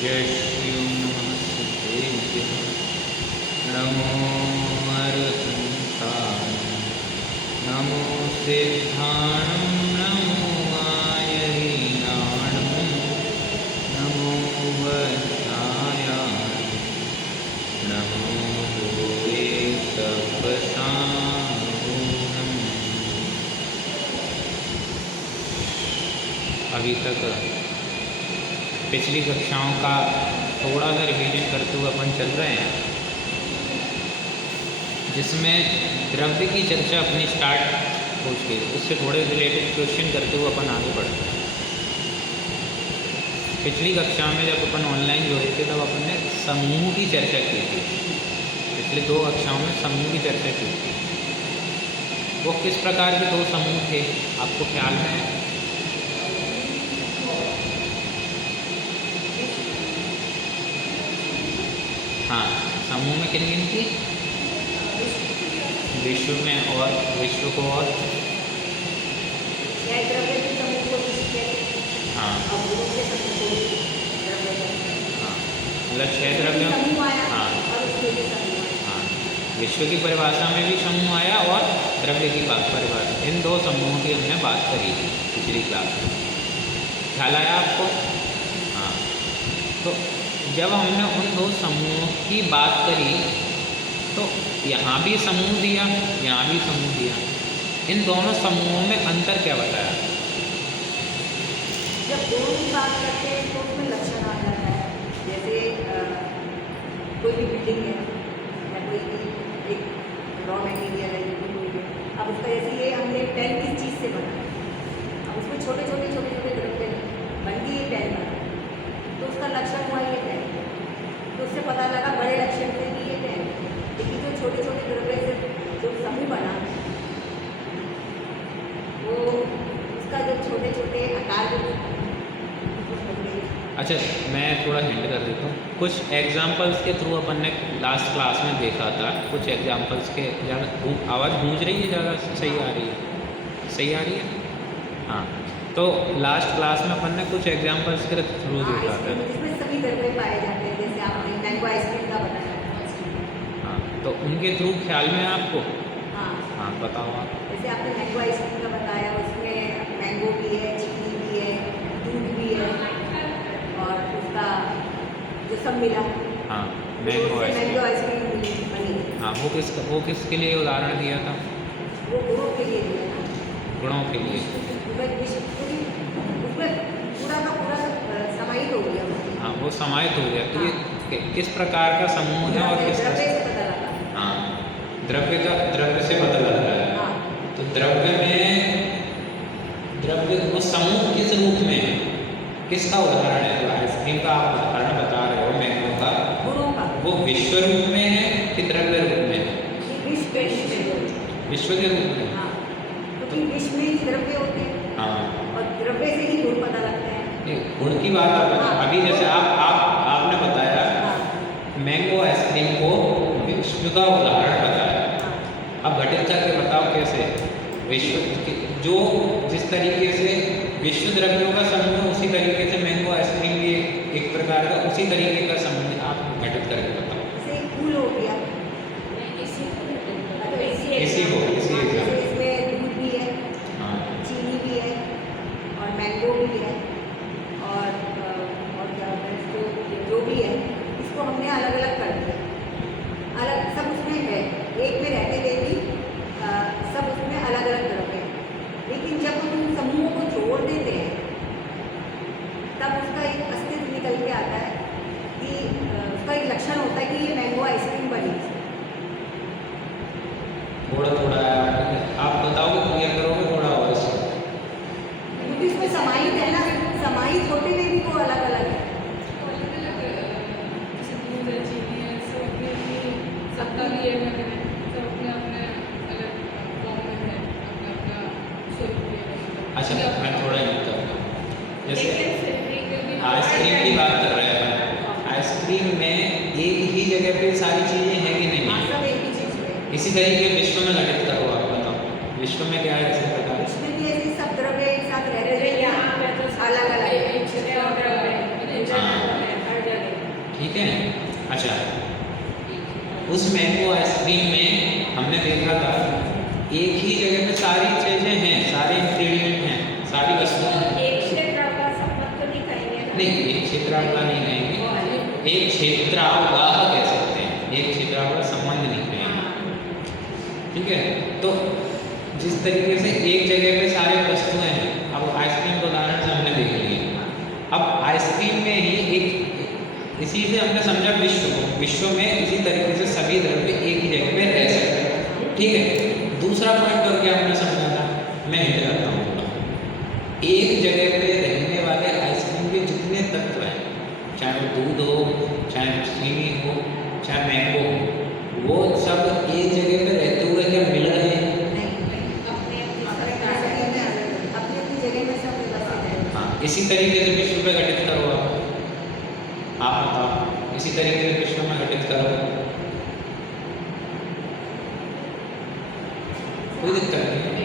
जय श्री नमस्ते नमो अरहंताय नमो सिद्धाणं नमो आयरीणाणं नमो वज्रायाय नमो भूये सप्तसाहूनम्। अभी तक पिछली कक्षाओं का थोड़ा सा रिवीजन करते हुए अपन चल रहे हैं, जिसमें द्रव्य की चर्चा अपनी स्टार्ट हो चुकी है। उससे थोड़े रिलेटेड क्वेश्चन करते हुए अपन आगे बढ़ते हैं। पिछली कक्षा में जब अपन ऑनलाइन जुड़े थे तब अपन ने समूह की चर्चा की थी। पिछले 2 कक्षाओं में समूह की चर्चा की थी। वो किस प्रकार के 2 समूह थे आपको ख्याल में है? हाँ, समूह में किन किन थी? विश्व में और विश्व को और हाँ हाँ, मतलब 6 द्रव्य। हाँ हाँ, विश्व की परिभाषा में भी समूह आया और द्रव्य की परिभाषा, इन 2 समूहों की हमने बात करी थी पिछली क्लास में। ख्याल आया आपको? हाँ, तो जब हमने उन 2 समूहों की बात करी तो यहाँ भी समूह दिया, यहाँ भी समूह दिया। इन दोनों समूहों में अंतर क्या बताया? जब दोनों की बात करते हैं तो उसमें लक्षण आ जाता है। जैसे कोई भी बिल्डिंग है या कोई भी एक रॉ मटेरियल है, जो भी कोई है, अब उसका जैसे ये हमने पेन किस चीज़ से बना है, अब उसमें छोटे छोटे द्रव्य बन के ये पेन बना, तो उसका लक्षण हुआ ये पेन। तो उससे पता लगा बड़े लक्षण से कि ये पेन, लेकिन जो छोटे छोटे द्रव्य से जो समूह बना वो उसका जो छोटे छोटे आकार जो। अच्छा, मैं थोड़ा हिंट कर देता हूँ। कुछ एग्जाम्पल्स के थ्रू अपन ने लास्ट क्लास में देखा था। कुछ एग्जाम्पल्स के आवाज़ गूंज रही है, ज़्यादा सही आ रही है? सही आ रही है? हाँ, तो लास्ट क्लास में अपन ने कुछ एग्जाम्पल्स के थ्रू देखा था। इसमें सभी द्रव्य पाए जाते हैं, जैसे आपने मैंगो आइसक्रीम का बताया। हाँ, तो उनके थ्रू ख्याल में है आपको? हाँ हाँ, बताओ आप। जैसे आपने मैंगो आइसक्रीम का बताया, उसमें मैंगो भी है, चीनी भी है, दूध भी है और उसका जो सब मिला। हाँ, मैंगो आइसक्रीम बनी। हाँ, वो किसके लिए उदाहरण दिया था? वो गुणों के लिए दिया था। गुणों के लिए। उसमें पूरा का पूरा समाहित हो गया। हाँ, वो समाहित हो गया। तो ये किस प्रकार का समूह है और किस द्रव्य से पता लगा। हाँ, द्रव्य से पता लग रहा है। हाँ। तो द्रव्य वो समूह किस रूप में है? किसका उदाहरण है? जो आइसक्रीम का आप उदाहरण बता रहे हो, मैंगो का, गुणों का, वो विश्व रूप में है कि द्रव्य रूप में है? विश्व के रूप में। हाँ, क्योंकि विश्व में ही द्रव्य होते हैं। हाँ, और द्रव्य से ही गुण पता लगता है। गुण की बात अभी जैसे आपने बताया, मैंगो आइसक्रीम को विश्व का उदाहरण बताया। अब घटित करके बताओ कैसे? विश्व जो जिस तरीके से विश्व द्रव्यों का समूह है, उसी तरीके से मैंगो आइसक्रीम भी एक प्रकार का उसी तरीके का समूह है। आप घटित करके बताओ। जैसे फूल हो गया, इसी इसमें दूध भी है, हाँ, चीनी भी है और मैंगो भी है और जो भी है, इसको हमने अलग अलग कर दिया। अलग सब उसमें है, एक में रहते हुए भी सब उसमें अलग अलग द्रव्य है। लेकिन जब हम उन समूहों को जोड़ देते हैं तब उसका एक अस्तित्व निकल के आता है कि उसका एक लक्षण होता है कि ये मैंगो आइसक्रीम बनी। थोड़ा आप बताओगे, क्लियर करोगे थोड़ा और इसको? क्योंकि उसमें समाहित है ना, समाहित होते हुए भी वो अलग अलग है। अच्छा, मैं थोड़ा हिंट करता हूँ। जैसे आइसक्रीम की बात कर रहे हैं, आइसक्रीम में एक ही जगह पे सारी चीज़ें हैं कि नहीं? सब एक ही चीज़ है। इसी तरीके विश्व में घटित करो। आप बताओ, विश्व में क्या है इसी प्रकार? विश्व में भी ऐसे सब द्रव्य एक साथ रह रहे हैं, यहाँ पे तो अलग अलग है। ठीक है। अच्छा, उस मैंगो आइसक्रीम में हमने देखा था एक ही जगह पे सारी चीज़ें हैं, सारे इंग्रेडिएंट हैं, सारी वस्तुएं हैं। एक क्षेत्र का संबंध तो नहीं कहेंगे ना? नहीं, एक क्षेत्रावला नहीं कहेंगे, एक क्षेत्रावगाह कह सकते हैं, एक क्षेत्रावला संबंध नहीं कहेंगे। ठीक है, तो जिस तरीके से एक जगह पे सारे वस्तुएं हैं, अब आइसक्रीम का उदाहरण से हमने देख लिया। अब आइसक्रीम में ही एक इसी से हमने समझा विश्व को, विश्व में इसी तरीके से सभी द्रव्य एक ही जगह पे रह सकते हैं। ठीक है, दूसरा पॉइंट और क्या हमने समझा था, मैं हिंट करता हूँ थोड़ा। एक जगह पे रहने वाले आइसक्रीम के जितने तत्व हैं, चाहे वो दूध हो, चाहे चीनी हो, चाहे मैंगो हो, वो सब एक जगह पे रहते हुए क्या मिल रहे हैं? अपनी जगह में सब व्यवस्थित है। हाँ, इसी तरीके से विश्व पे घटित करो आप बताओ, इसी तरीके से विश्व में घटित करो, कोई दिक्कत नहीं है।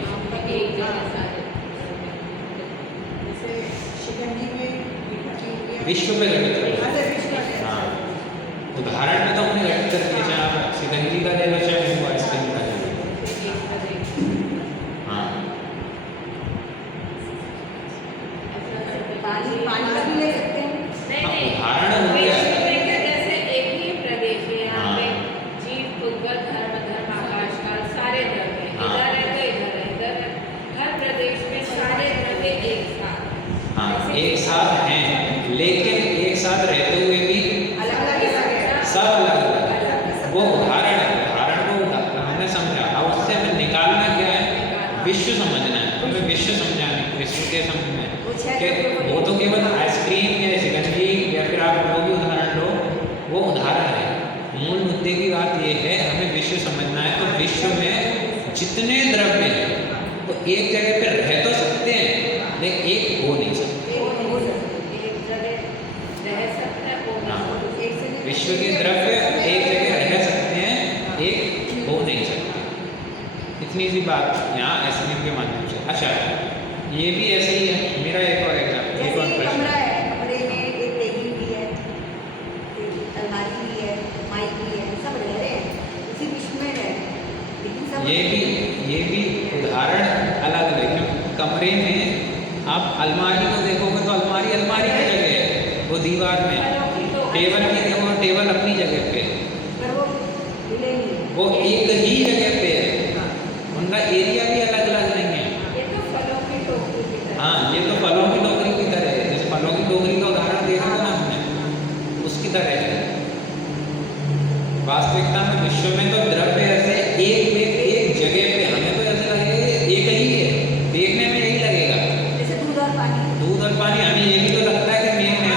जैसे शिकंजी में विश्व पे घटित करो। हाँ, उदाहरण में तो हमने घटित कर दिया, चाहे आप शिकंजी का ले लो, चाहे मैंगो आइसक्रीम का ले लो। हाँ, पानी का भी ले सकते हैं। उदाहरण हो गया। जैसे एक ही प्रदेश है, यहाँ पे जीव, भूगोल, धर्म, आकाश काल सारे द्रव्य हैं। हाँ। इधर है तो इधर है, इधर है। हर प्रदेश में सारे द्रव्य एक साथ। हाँ, एक साथ हैं, लेकिन एक साथ रहते हुए भी अलग अलग सब अलग अलग। वो उदाहरण है, उदाहरण को हमने समझा। अब उससे हमें निकालना क्या है, विश्व समझना है, हमें विश्व समझाना है, विश्व के समझना है कि वो तो केवल आइसक्रीम या शिकंजी या फिर आप जो भी उदाहरण लो, वो उदाहरण है। मूल मुद्दे की बात ये है, हमें विश्व समझना है। तो विश्व में जितने द्रव्य हैं वो एक जगह पे रह तो सकते हैं, लेकिन एक हो नहीं सकते। एक जगह रह सकता है, वो हाँ, नहीं। विश्व के द्रव्य एक जगह रह सकते हैं, एक हो नहीं सकते। इतनी सी बात यहाँ आइसक्रीम के माध्यम से। अच्छा, ये भी ऐसे ही है। मेरा एक और एग्जाम्पल, एक और जैसे प्रश्न। कमरा है, कमरे में एक टेबल भी है, अलमारी भी है, माइक भी है, सब रह रहे हैं, उसी विश्व में रह रहे हैं, लेकिन सब ये भी उदाहरण अलग है, क्योंकि कमरे में आप अलमारी को देखोगे तो अलमारी अलमारी की जगह है, वो दीवार में। टेबल की देखो, टेबल अपनी जगह पे, पर वो मिले नहीं। वो एक ही जगह पे है, उनका एरिया भी अलग अलग नहीं है। ये तो फलों की टोकरी की तरह। हाँ, ये तो फलों की टोकरी की तरह है, जैसे फलों की टोकरी का उदाहरण देखा था ना हमने, उसकी तरह है। वास्तविकता में विश्व में तो द्रव्य ऐसे एक जगह पे, हमें तो ऐसे लगेगा एक ही है, देखने में यही लगेगा। जैसे दूध और पानी। दूध और पानी, हमें ये भी तो लगता है कि मेन है।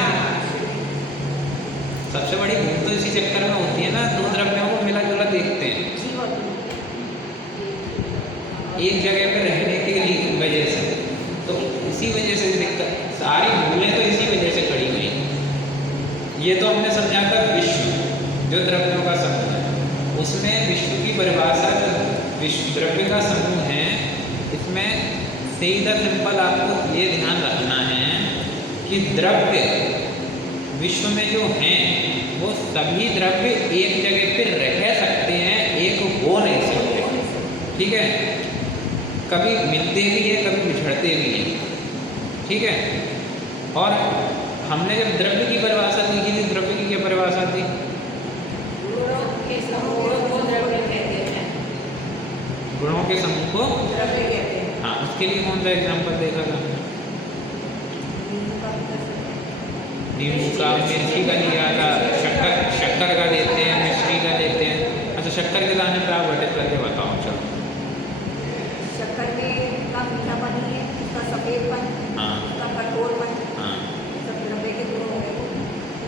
सबसे बड़ी भूल तो इसी चक्कर में होती है ना, दो द्रव्यों को मिला जुला देखते हैं जीव और दूध। एक जगह पे रहने की वजह से। तो इसी वजह से दिक्कत, सारी भूलें तो इसी वजह से खड़ी हुई। ये तो हमने समझा था विश्व, जो द्रव्यों का समूह है, उसमें विश्व की परिभाषा, जो विश्व द्रव्य का समूह है, इसमें सीधा सिंपल आपको ये ध्यान रखना है कि द्रव्य विश्व में जो हैं वो सभी द्रव्य एक जगह पे रह सकते हैं, एक हो नहीं सकते। ठीक है, कभी मिलते भी हैं, कभी बिछड़ते भी हैं। ठीक है, और हमने जब द्रव्य की परिभाषा देखी थी, द्रव्य की क्या परिभाषा थी? गुणों के समूह को द्रव्य कहते हैं। गुणों के समूह को द्रव्य कहते हैं। हाँ, उसके लिए कौन सा एग्जाम्पल देखा था? नींबू का, मिर्ची का लिया था, शक्कर का लेते हैं, मिश्री का लेते हैं। अच्छा, शक्कर के दाने पर आप घटित करके बताओ। चलो, शक्कर में का मीठापन ही है, उसका सफेदपन, हाँ उसका कठोरपन, हाँ, सब द्रव्य के गुण हो गए।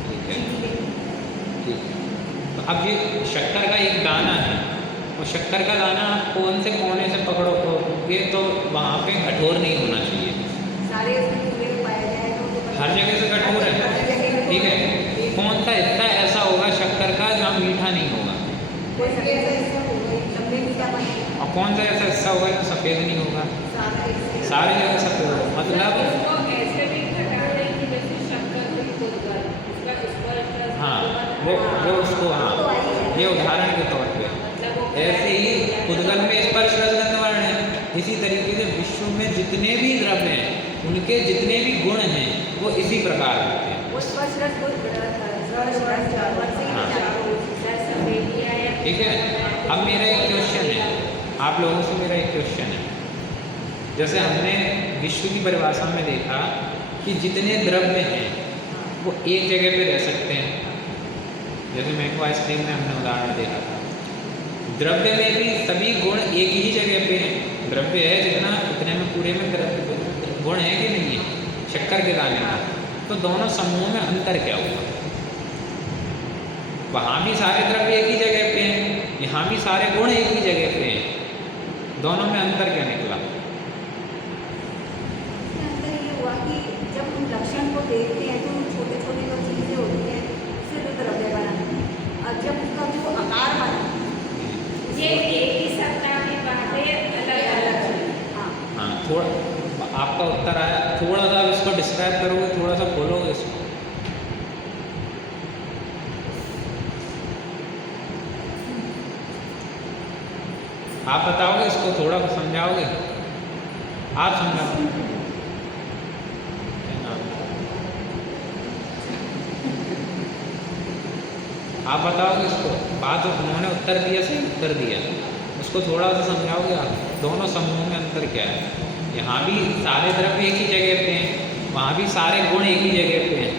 ठीक है, ठीक है। तो अब ये शक्कर का एक दाना है, और शक्कर का दाना आप कौन से कोने से पकड़ोगे तो वहाँ पे कठोर नहीं होना चाहिए। सारे उसमें टुकड़े में पाया जाएगा तो हर जगह से कठोर है, ठीक है। कौन सा हिस्सा ऐसा होगा शक्कर का जहाँ मीठा नहीं होगा, कोई सफेद ऐसा हिस्सा होगा, लंबे मीठापन, और कौन सा ऐसा हिस्सा होगा जो सफ़ेद नहीं होगा? सारी जगह सफ़ेद होगा। मतलब इसको ऐसे भी घटा दें कि जैसे शक्कर हुई, गुलगुल, उसका स्पर्श हाँ, वो उसको, हाँ, ये उदाहरण के तौर पे। मतलब वो ऐसे ही पुद्गल में स्पर्श रस गंध वर्ण है। इसी तरीके से विश्व में जितने भी द्रव्य हैं उनके जितने भी गुण हैं वो इसी प्रकार होते हैं। वो स्पर्श रस को वर्ष से ही हाँ। चारों सफेदी आया। ठीक है। अब मेरा एक क्वेश्चन है, आप लोगों से मेरा एक क्वेश्चन है। जैसे हमने विश्व की परिभाषा में देखा कि जितने द्रव्य हैं वो एक जगह पे रह सकते हैं। जैसे मैंगो आइसक्रीम में हमने उदाहरण देखा था, द्रव्य में भी सभी गुण एक ही जगह पे हैं। द्रव्य है जितना, उतने में पूरे में द्रव्य गुण है कि नहीं है, शक्कर के दाने का। तो दोनों समूहों में अंतर क्या हुआ? वहाँ भी सारे द्रव्य एक ही जगह पे हैं, यहाँ भी सारे गुण एक ही जगह पे हैं, दोनों में अंतर क्या निकला? इसके अंदर ये हुआ कि जब हम लक्षण को देखते हैं तो छोटे छोटे जो चीज़ें होती हैं उससे जो द्रव्य बना, और जब उसका जो आकार बना ये एक ही सत्ता की बातें अलग अलग है। हाँ, हाँ, थोड़ा आपका उत्तर आया। थोड़ा सा इसको डिस्क्राइब करोगे, थोड़ा सा बोलोगे इसको। आप बताओगे इसको, थोड़ा सा समझाओगे? आप समझाओ। क्या नाम है? आप बताओगे इसको। बात उन्होंने उत्तर दिया, सही उत्तर दिया, उसको थोड़ा सा समझाओगे आप। दोनों समूहों में अंतर क्या है? यहाँ भी सारे द्रव्य एक ही जगह पे हैं, वहाँ भी सारे गुण एक ही जगह पे हैं,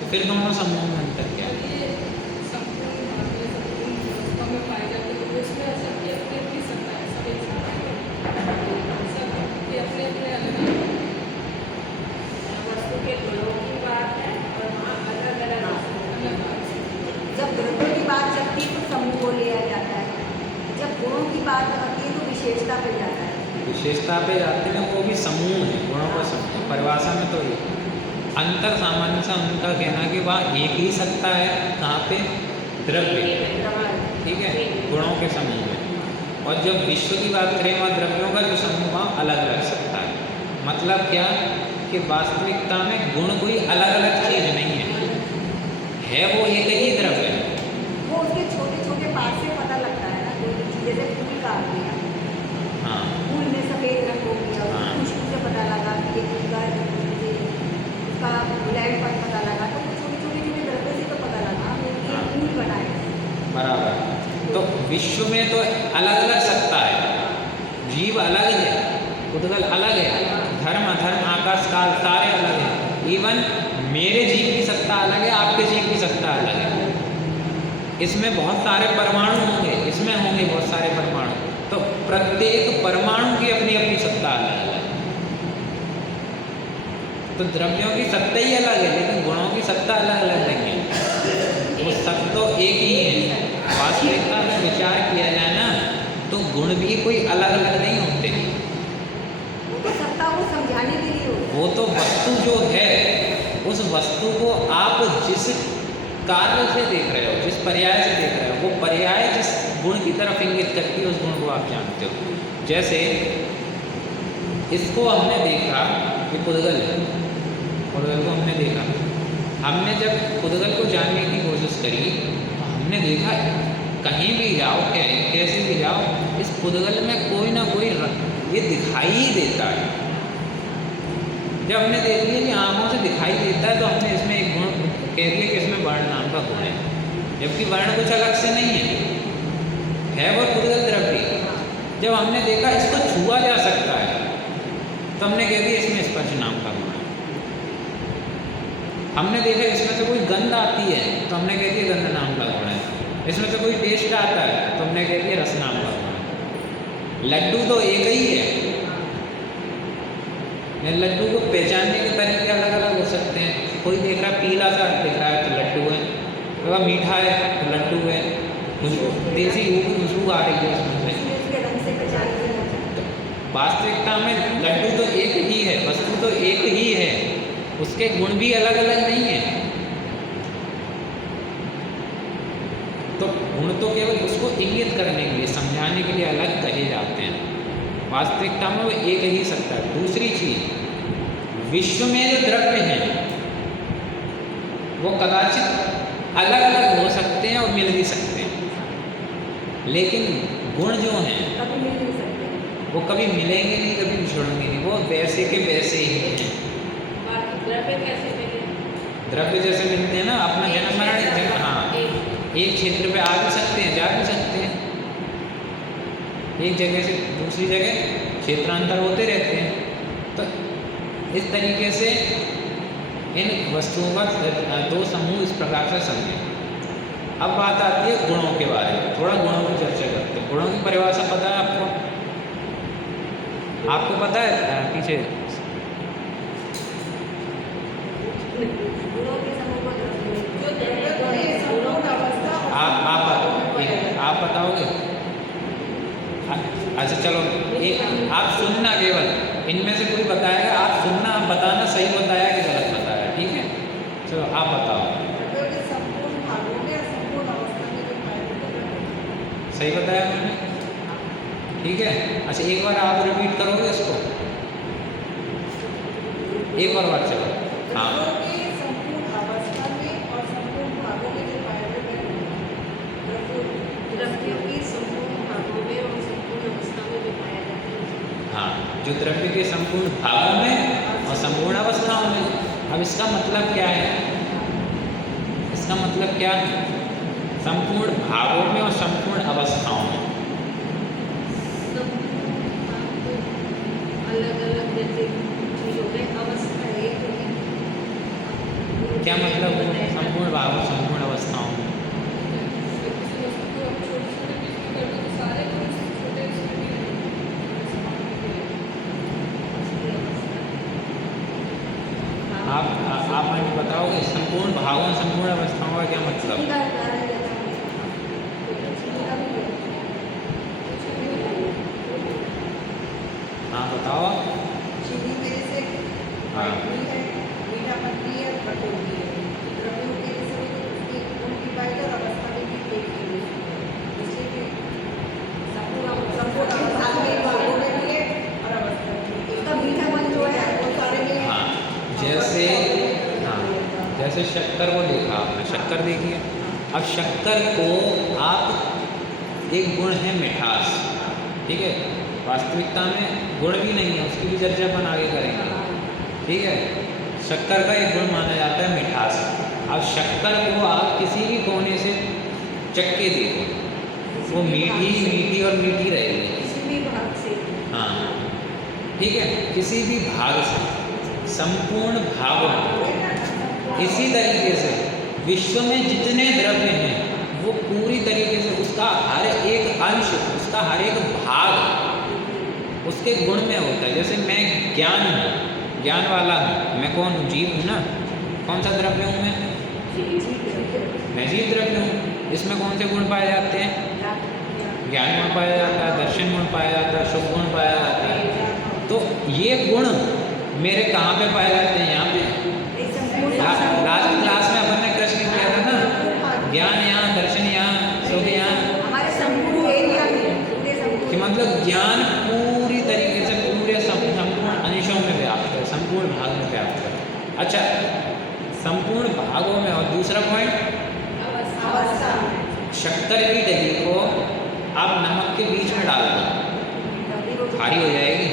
तो फिर दोनों समूहों में अंतर क्या है? वस्तु के गुणों की बात है और वहाँ अलग अलग जब द्रव्यों की बात चलती है तो समूह को लिया जाता है, जब गुणों की बात आती है तो विशेषता पे जाता है। विशेषता पे जाते हैं, वो भी समूह है, गुणों का समूह। परिभाषा में तो ये अंतर सामान्य सा उनका कहना कि वहाँ एक ही सत्ता है, कहाँ पे? द्रव्य, ठीक है, गुणों के समूह में। और जब विश्व की बात करें वहाँ द्रव्यों का जो समूह वहाँ अलग अलग सत्ता है। मतलब क्या कि वास्तविकता में गुण कोई अलग अलग चीज़ नहीं है वो एक ही द्रव्य है। वो उसके छोटे छोटे पार्ट से पता लगता है ना, कोई भी चीज़ जैसे फूल का आ गया, हाँ, फूल में सफ़ेद रंग हो गया, हाँ। खुशबू से पता लगा कि ये फूल का मुझे उसका गुलाबीपन पता लगा, तो वो छोटे छोटे छोटे द्रव्य से तो पता लगा ये हाँ। फूल बना है। बराबर। तो विश्व में तो अलग अलग सत्ता है, जीव अलग है, पुद्गल अलग है, धर्म अधर्म आकाश काल सारे अलग हैं। इवन मेरे जीव की सत्ता अलग है, आपके जीव की सत्ता अलग है। इसमें बहुत सारे परमाणु होंगे, इसमें होंगे बहुत सारे परमाणु, तो प्रत्येक परमाणु की अपनी अपनी सत्ता अलग अलग है। तो द्रव्यों की सत्ता ही अलग है, लेकिन गुणों की सत्ता अलग अलग नहीं है। वो सब तो एक ही है। वास्तविकता में विचार किया जाए ना तो गुण भी कोई अलग अलग नहीं होते। वो तो सत्ता को समझाने के लिए होता है। वो तो वस्तु जो है, उस वस्तु को आप जिस कार्य से देख रहे हो, जिस पर्याय से देख रहे हो, वो पर्याय जिस गुण की तरफ इंगित करती है, उस गुण को आप जानते हो। जैसे इसको हमने देखा कि पुद्गल है, पुद्गल को हमने देखा, हमने जब पुद्गल को जानने की कोशिश करी तो हमने देखा कहीं भी जाओ, कैसे भी जाओ, इस पुद्गल में कोई ना कोई ये दिखाई ही देता है। जब हमने देख लिया कि आँखों से दिखाई देता है, तो हमने इसमें एक गुण कह दिया कि इसमें वर्ण नाम का गुण है, जबकि वर्ण कुछ अलग से नहीं है वो पुद्गल द्रव्य। जब हमने देखा इसको छुआ जा सकता है, तो हमने कह दिया इसमें स्पर्श नाम का गुण है। हमने देखा इसमें से कोई गंध आती है, तो हमने कह दिया गंध नाम का गुण है। इसमें से कोई टेस्ट आता है, तो हमने कह दिया रस नाम का गुण है। लड्डू तो एक ही है, लड्डू को पहचानने के तरीके अलग अलग हो सकते हैं। कोई देख रहा है पीला सा दिख रहा है तो लड्डू है, अगर मीठा है तो लड्डू है, खुशबू देसी खुशबू आ रही है उसमें से। इसलिए उसके रंग से पहचान के हो जाता है। वास्तविकता में लड्डू तो एक ही है, वस्तु तो एक ही है, उसके गुण भी अलग अलग नहीं है। तो गुण तो केवल उसको इंगित करने के लिए, समझाने के लिए अलग कहे जाते हैं। वास्तविकता में वो एक ही सत्ता है। दूसरी चीज, विश्व में जो द्रव्य हैं वो कदाचित अलग अलग हो सकते हैं और मिल भी सकते हैं, लेकिन गुण जो हैं कभी मिल नहीं सकते। वो कभी मिलेंगे नहीं, कभी बिछड़ेंगे नहीं, वो वैसे के वैसे ही हैं। बाकी द्रव्य कैसे मिले? द्रव्य जैसे मिलते हैं ना, अपना जन्म मरण एक जगह, हाँ, एक क्षेत्र पे आ भी सकते हैं, जा भी सकते हैं, एक जगह से दूसरी जगह क्षेत्रांतर होते रहते हैं। तो इस तरीके से इन वस्तुओं का दो समूह इस प्रकार से समझें। अब बात आती है गुणों के बारे में, थोड़ा गुणों की चर्चा करते हैं। गुणों की परिभाषा पता है आपको? आपको पता है पीछे? गुणों के समूह को जो द्रव्य गुण है, संपूर्ण अवस्था आप बताओगे? अच्छा चलो, आप सुनना, केवल इनमें से कोई बताएगा, आप सुनना, आप बताना सही बताया कि गलत बताया, ठीक है? चलो आप बताओ। संपूर्ण भागों में और संपूर्ण अवस्था में जो पाए सही बताया मैंने, ठीक है? अच्छा एक बार आप रिपीट करोगे इसको, एक बार चलो। हाँ, संपूर्ण अवस्था में और संपूर्ण भागों में जो पाए द्रव्यों की संपूर्ण भागों में और संपूर्ण अवस्था में जो पाया जाता है। हाँ, जो द्रव्य के संपूर्ण भागों में और संपूर्ण अवस्थाओं में। अब इसका मतलब क्या है? इसका मतलब क्या है? संपूर्ण भागों में और संपूर्ण अवस्थाओं में। अलग अलग जैसे चीजों में अवस्था एक है। क्या मतलब है संपूर्ण भागों संपूर्ण अवस्थाओं में? आप हमें बताओगे संपूर्ण भागों संपूर्ण अवस्थाओं का क्या मतलब? हाँ बताओ। चीनी मेरे से हाँ। है, मीठा पत्ती है, कटोरी है। द्रव्यों के जैसे उसकी उनकी पाई और अवस्था में भी एक ही है। इसलिए कि संपूर्ण अवस्था में भागों में भी है और अवस्था में भी है। इसका मीठापन जो है वो सारे में हाँ, जैसे हाँ, जैसे शक्कर को देखा आपने, शक्कर देखी है। अब शक्कर को आप, एक गुण है मिठास, ठीक है? वास्तविकता में गुण भी नहीं है, उसकी भी चर्चा अपन आगे करेंगे, ठीक है? शक्कर का एक गुण माना जाता है मिठास। अब शक्कर को आप किसी भी कोने से चख के देखो, वो मीठी मीठी और मीठी रहेगी। किसी भी भाग से हाँ, ठीक है, किसी भी भाग से, संपूर्ण भागों। इसी तरीके से विश्व में जितने द्रव्य हैं वो पूरी तरीके से उसका हर एक अंश, उसका हर एक भाग उसके गुण में होता है। जैसे मैं ज्ञान हूँ, ज्ञान वाला हूँ, मैं कौन हूँ? जीव हूँ ना। कौन सा द्रव्य हूँ मैं? मैं जीव द्रव्य हूँ। इसमें कौन से गुण पाए जाते हैं? ज्ञान गुण पाया जाता है, दर्शन गुण पाया जाता है, शुभ गुण पाया जाता है। तो ये गुण मेरे कहाँ पे पाए जाते हैं? यहाँ पे। लास्ट क्लास में अपन ने कृष्ण किया था ना, ज्ञान यहाँ, दर्शन यहाँ, शुभ यहाँ। हमारे संपूर्ण एरिया में पूरे संपूर्ण कि मतलब ज्ञान पूरी तरीके से पूरे संपूर्ण अंशों में व्याप्त है, संपूर्ण भाग में व्याप्त है। अच्छा, संपूर्ण भागों में। और दूसरा पॉइंट, अवस्था शक्कर की डली को आप नमक के बीच में डाल दो, खारी हो जाएगी।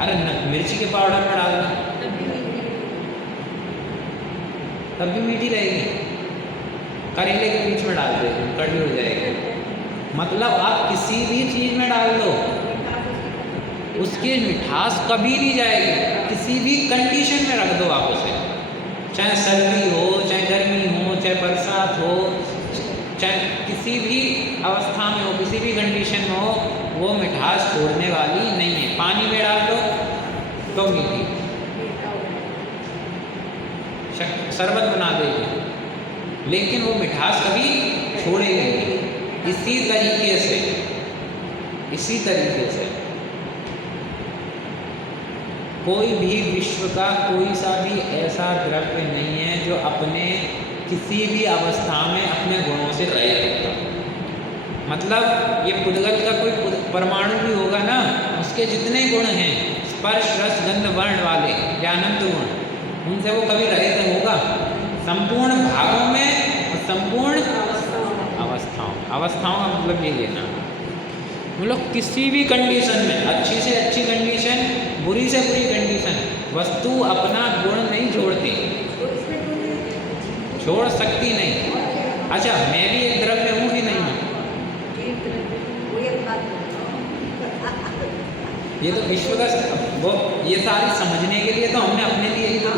अरे मिर्ची के पाउडर में डाल दो, तब भी मीठी रहेगी। करेले के बीच में डाल दो, कड़वी हो जाएगी। मतलब आप किसी भी चीज़ में डाल दो, उसकी मिठास कभी नहीं जाएगी। किसी भी कंडीशन में रख दो आप उसे, चाहे सर्दी हो, चाहे गर्मी हो, चाहे बरसात हो, चाहे किसी भी अवस्था में हो, किसी भी कंडीशन में हो, वो मिठास छोड़ने वाली नहीं है। पानी में डाल दो तो मीठी, शरबत बना देगी, लेकिन वो मिठास कभी छोड़ेगी नहीं। इसी तरीके से कोई भी विश्व का कोई सा भी ऐसा द्रव्य नहीं है जो अपने किसी भी अवस्था में अपने गुणों से रहित होता। मतलब ये पुद्गल का कोई परमाणु भी होगा ना, उसके जितने गुण हैं, स्पर्श रस गंध वर्ण वाले या अनंत गुण, उनसे वो कभी रहित होगा? संपूर्ण भागों में और संपूर्ण अवस्थाओं का मतलब ये लेना, मतलब किसी भी कंडीशन में, अच्छी से अच्छी कंडीशन, बुरी से बुरी कंडीशन, वस्तु अपना गुण नहीं छोड़ती, तो इसमें कोई छोड़ सकती नहीं। अच्छा, मैं भी एक द्रव्य हूँ कि नहीं हूँ? वही बात है। ये तो विश्व का वो, ये सारी समझने के लिए तो हमने अपने लिए ही तो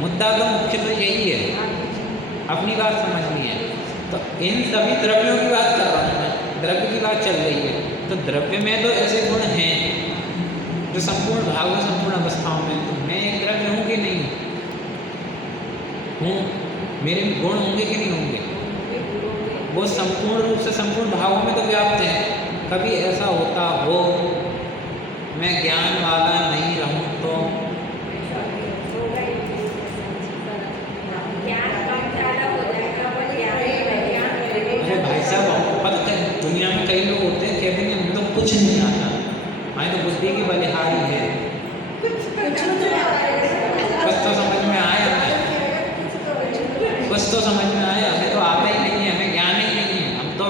मुद्दा तो मुख्य तो यही है, अपनी बात समझनी है। तो इन सभी द्रव्यों की बात कर रहा हूँ मैं, द्रव्य की बात चल रही है। तो द्रव्य में तो ऐसे गुण हैं जो संपूर्ण भागों, संपूर्ण अवस्थाओं में, तो मैं एक द्रव्य हूँ कि नहीं हूँ? मेरे गुण होंगे कि नहीं होंगे? वो संपूर्ण रूप से संपूर्ण भावों में तो व्याप्त है। कभी ऐसा होता हो मैं ज्ञान वाला नहीं रहूं तो ज्ञान कम ज़्यादा हो जाएगा, पर ज्ञान अरे भाई साहब, पता है दुनिया में कई लोग होते हैं कहते हैं मुझे तो कुछ नहीं आता, मैं तो बुद्धि की बलिहारी है। कुछ तो समझ में आया हमें, कुछ तो समझ में आया, हमें तो आता ही नहीं है, हमें ज्ञान ही नहीं है। हम तो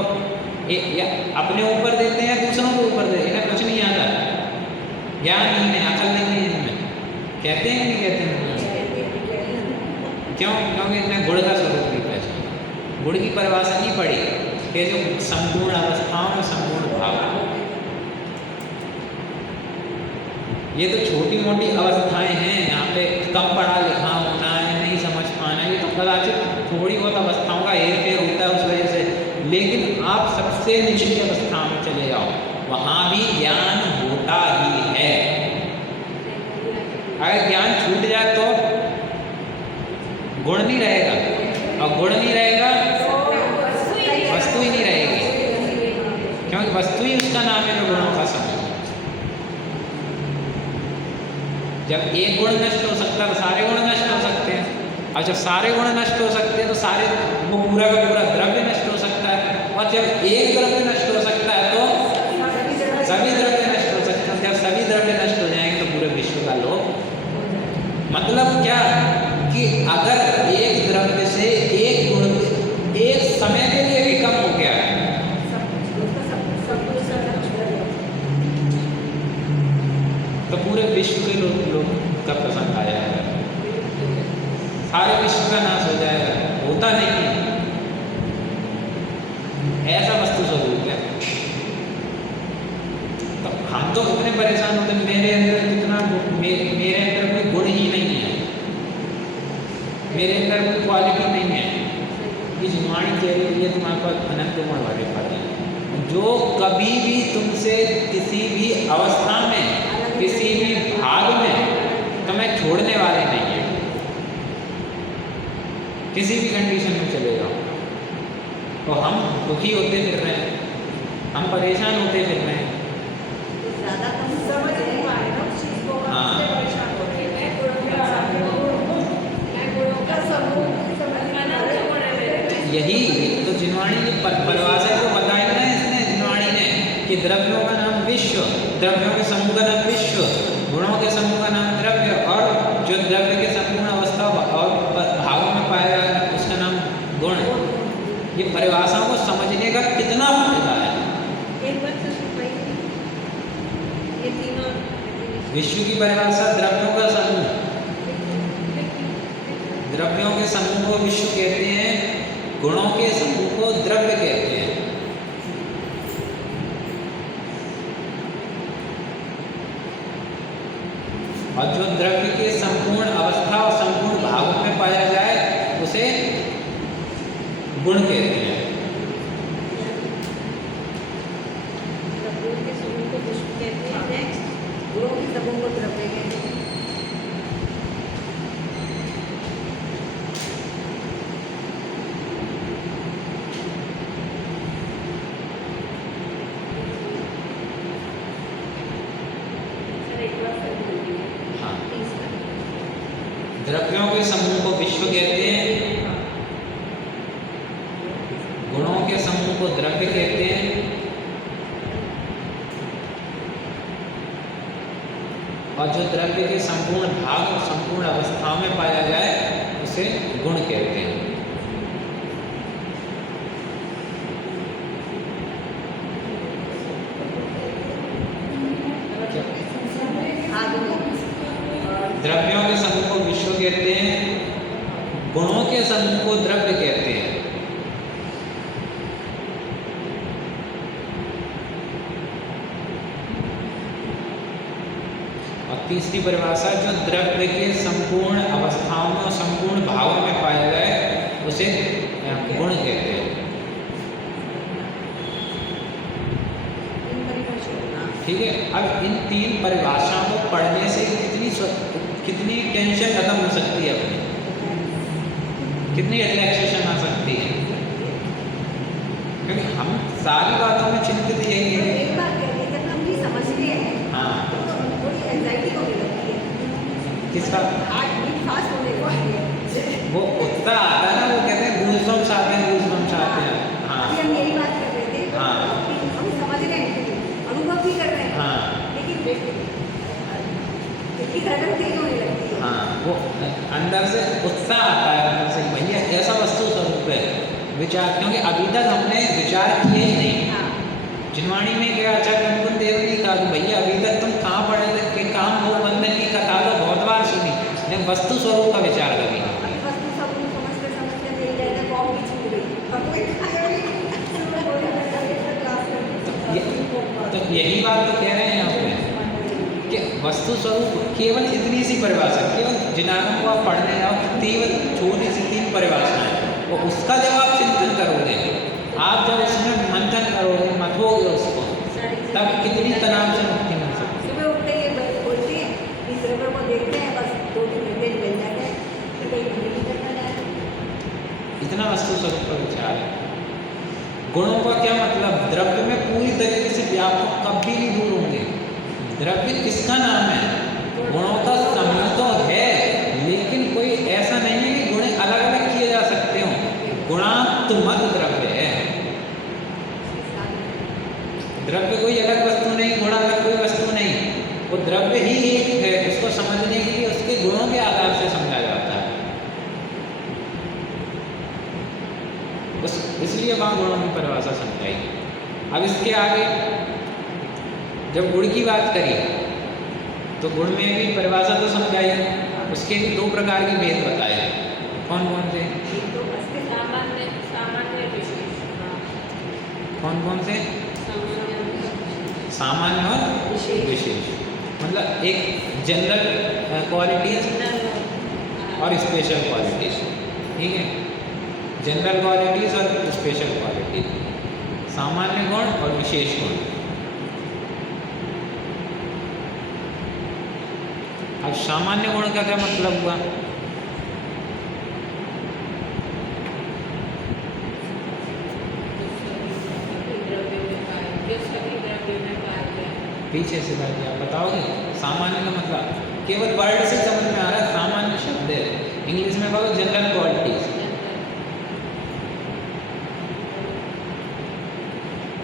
या अपने ऊपर देते हैं, दूसरों के ऊपर देते हैं, इन्हें कुछ नहीं आता, ज्ञान नहीं है, अकल नहीं है इनमें। कहते हैं कि नहीं कहते हैं? क्यों? क्योंकि इन्हें गुण का स्वरूप नहीं पहचाना, गुण की परिभाषा नहीं पड़ी कि जो संपूर्ण अवस्थाओं में संपूर्ण भाव, ये तो छोटी मोटी अवस्थाएं हैं। यहाँ पे कम पढ़ा लिखा होना है, नहीं समझ पाना, ये तो कदाचित थोड़ी बहुत अवस्थाओं का हेर फेर होता है उस वजह से। लेकिन आप सबसे निचली अवस्था में चले जाओ, वहाँ भी ज्ञान होता ही है। अगर ज्ञान छूट जाए तो गुण नहीं रहेगा, और गुण नहीं रहेगा वस्तु ही नहीं रहेगी, क्योंकि वस्तु ही उसका नाम है जो गुणों का समूह। जब एक गुण नष्ट हो सकता है तो सारे गुण नष्ट हो सकते हैं, और जब सारे गुण नष्ट हो सकते हैं तो सारे वो पूरा का पूरा द्रव्य नष्ट हो सकता है, और जब एक द्रव्य नष्ट हो सकता है तो सभी द्रव्य नष्ट हो सकते हैं। जब सभी द्रव्य नष्ट हो जाएंगे तो पूरे विश्व का लोक। मतलब क्या कि अगर एक द्रव्य से एक गुण एक समय के लिए भी कम हो गया है तो पूरे विश्व के लोग का प्रसंग आ जाएगा, सारे विश्व का नाश हो जाएगा। होता नहीं है, ऐसा वस्तु स्वरूप है। तो हम तो इतने परेशान होते, मेरे अंदर कितना मेरे अंदर कोई गुण ही नहीं है, मेरे अंदर कोई क्वालिटी नहीं है। ये जिनवाणी कह रही है तुम्हारे पास अनंत गुण वाले पद हैं, जो कभी भी तुमसे किसी भी अवस्था में, किसी भी भाग में तुम्हें छोड़ने वाले नहीं है। किसी भी कंडीशन में चले जाओ, तो हम दुखी होते फिर रहे हैं, हम परेशान होते फिर रहे हैं। ज़्यादा कम समझ नहीं पा रहे ना उस चीज़ को, हाँ। इसलिए परेशान हो रहे हैं। मैं गुणों का समूह यही तो जिनवाणी की परिभाषा को बताई ना इसने, जिनवाणी ने, कि द्रव्यों का नाम विश्व, द्रव्यों के समूह का नाम विश्व, गुणों के समूह का नाम द्रव्य, और जो द्रव्य के संपूर्ण अवस्था और भागों में पाया जाएगा उसका नाम गुण। ये परिभाषाओं को समझने का कितना फायदा है। ये तीनों विश्व की परिभाषा द्रव्यों का समूह, द्रव्यों के समूह को विश्व कहते हैं, गुणों के समूह को द्रव्य कहते हैं। और जो द्रव्य के संपूर्ण अवस्था और संपूर्ण भागों में पाया जाए उसे गुण कहते हैं। गुणों के समूह को विश्व कहते हैं। नेक्स्ट, गुणों के समूह को द्रव्य कहते हैं। हाँ, द्रव्यों के समूह को विश्व कहते हैं, गुणों के समूह को द्रव्य कहते हैं, और जो द्रव्य के संपूर्ण भाग और संपूर्ण अवस्थाओं में पाया जाए उसे गुण द्रव्यों के समूह को विश्व कहते हैं, गुणों के समूह को द्रव्य कहते हैं। और तीसरी परिभाषा, जो द्रव्य के संपूर्ण अवस्थाओं में और संपूर्ण भावों में पाया जाए उसे गुण कहते हैं। ठीक है, अब इन तीन परिभाषाओं को पढ़ने से कितनी टेंशन खत्म हो सकती है अपनी, कितनी रिलैक्सेशन आ सकती है, क्योंकि हम सारी बातों में चिंतित यही है। एक बात कहते हैं, जब हम ये समझते हैं हाँ, तो थोड़ी एंजाइटी होने लगती है, किसका हार्ट बीट फास्ट होने लगती है। वो उत्साह आता है ना, वो कहते हैं गूज़बम्स आते हैं, गूज़बम्स आते हैं। हाँ अभी हम यही बात कर रहे थे, हाँ। कि हम समझ रहे हैं, अनुभव भी कर रहे हैं, हाँ लेकिन इसकी धड़कन तेज होने लगती है। हाँ, वो अंदर से उत्साह आता है, अंदर से भैया ऐसा वस्तु स्वरूप है विचार, क्योंकि अभी तक हमने विचार किए ही नहीं। हाँ, जिनवाणी में क्या आचार्य कुंकुम देव ने कहा कि भैया अभी तक तुम कहाँ पढ़े थे कि काम भोग बंधन की कथा तो बहुत बार सुनी, लेकिन वस्तु स्वरूप का विचार कभी नहीं। अभी वस्तु सब लोग समझते समझते मेरी जाएगा कॉम भी छूट गई, और कोई खाया नहीं। तो यही बात तो कह रहे हैं यहाँ पे कि वस्तु स्वरूप केवल इतनी सी परिभाषा, केवल जिनानों को आप पढ़ने जाओ केवल छोटी सी 3 परिभाषाएं, वो उसका जब आप चिंतन करोगे, आप जब उसमें मंथन करोगे, मथोगे उसको, तब कितनी तनाव से मुक्ति मिल सकती है। सुबह उठते ही बोलते हैं, इस द्रव्य को देखते हैं, बस 2-3 घंटे निकल जाते हैं, फिर कहीं घूमने नहीं करना जाए। इतना वस्तु स्वरूप का विचार है। गुणों का क्या मतलब, द्रव्य में पूरी तरीके से व्यापक कभी नहीं दूर होंगे। द्रव्य किसका नाम है, गुणों का समूह तो है, लेकिन कोई ऐसा नहीं है कि गुण अलग अलग किए जा सकते हो। गुणात्मक द्रव्य है, द्रव्य कोई अलग वस्तु नहीं, गुण अलग कोई वस्तु नहीं, वो द्रव्य ही एक है। उसको समझने के लिए उसके गुणों के आधार से समझा जाता है। इसलिए वहाँ गुणों की परिभाषा समझाई। अब इसके आगे जब गुण की बात करी तो गुण में भी परिभाषा तो समझाई, उसके भी 2 प्रकार के भेद बताए। कौन कौन से, एक तो अस्तित्व, सामान्य सामान्य विशेष, कौन कौन से, सामान्य और विशेष। मतलब एक जनरल क्वालिटीज और स्पेशल क्वालिटीज। ठीक है, जनरल क्वालिटीज और स्पेशल क्वालिटीज, सामान्य गुण और विशेष गुण। अब सामान्य गुण का क्या मतलब हुआ, पीछे से बैठ के आप बताओगे। सामान्य का मतलब केवल वर्ड से समझ में आ रहा है, सामान्य शब्द है, इंग्लिश में बोलो जनरल क्वालिटीज।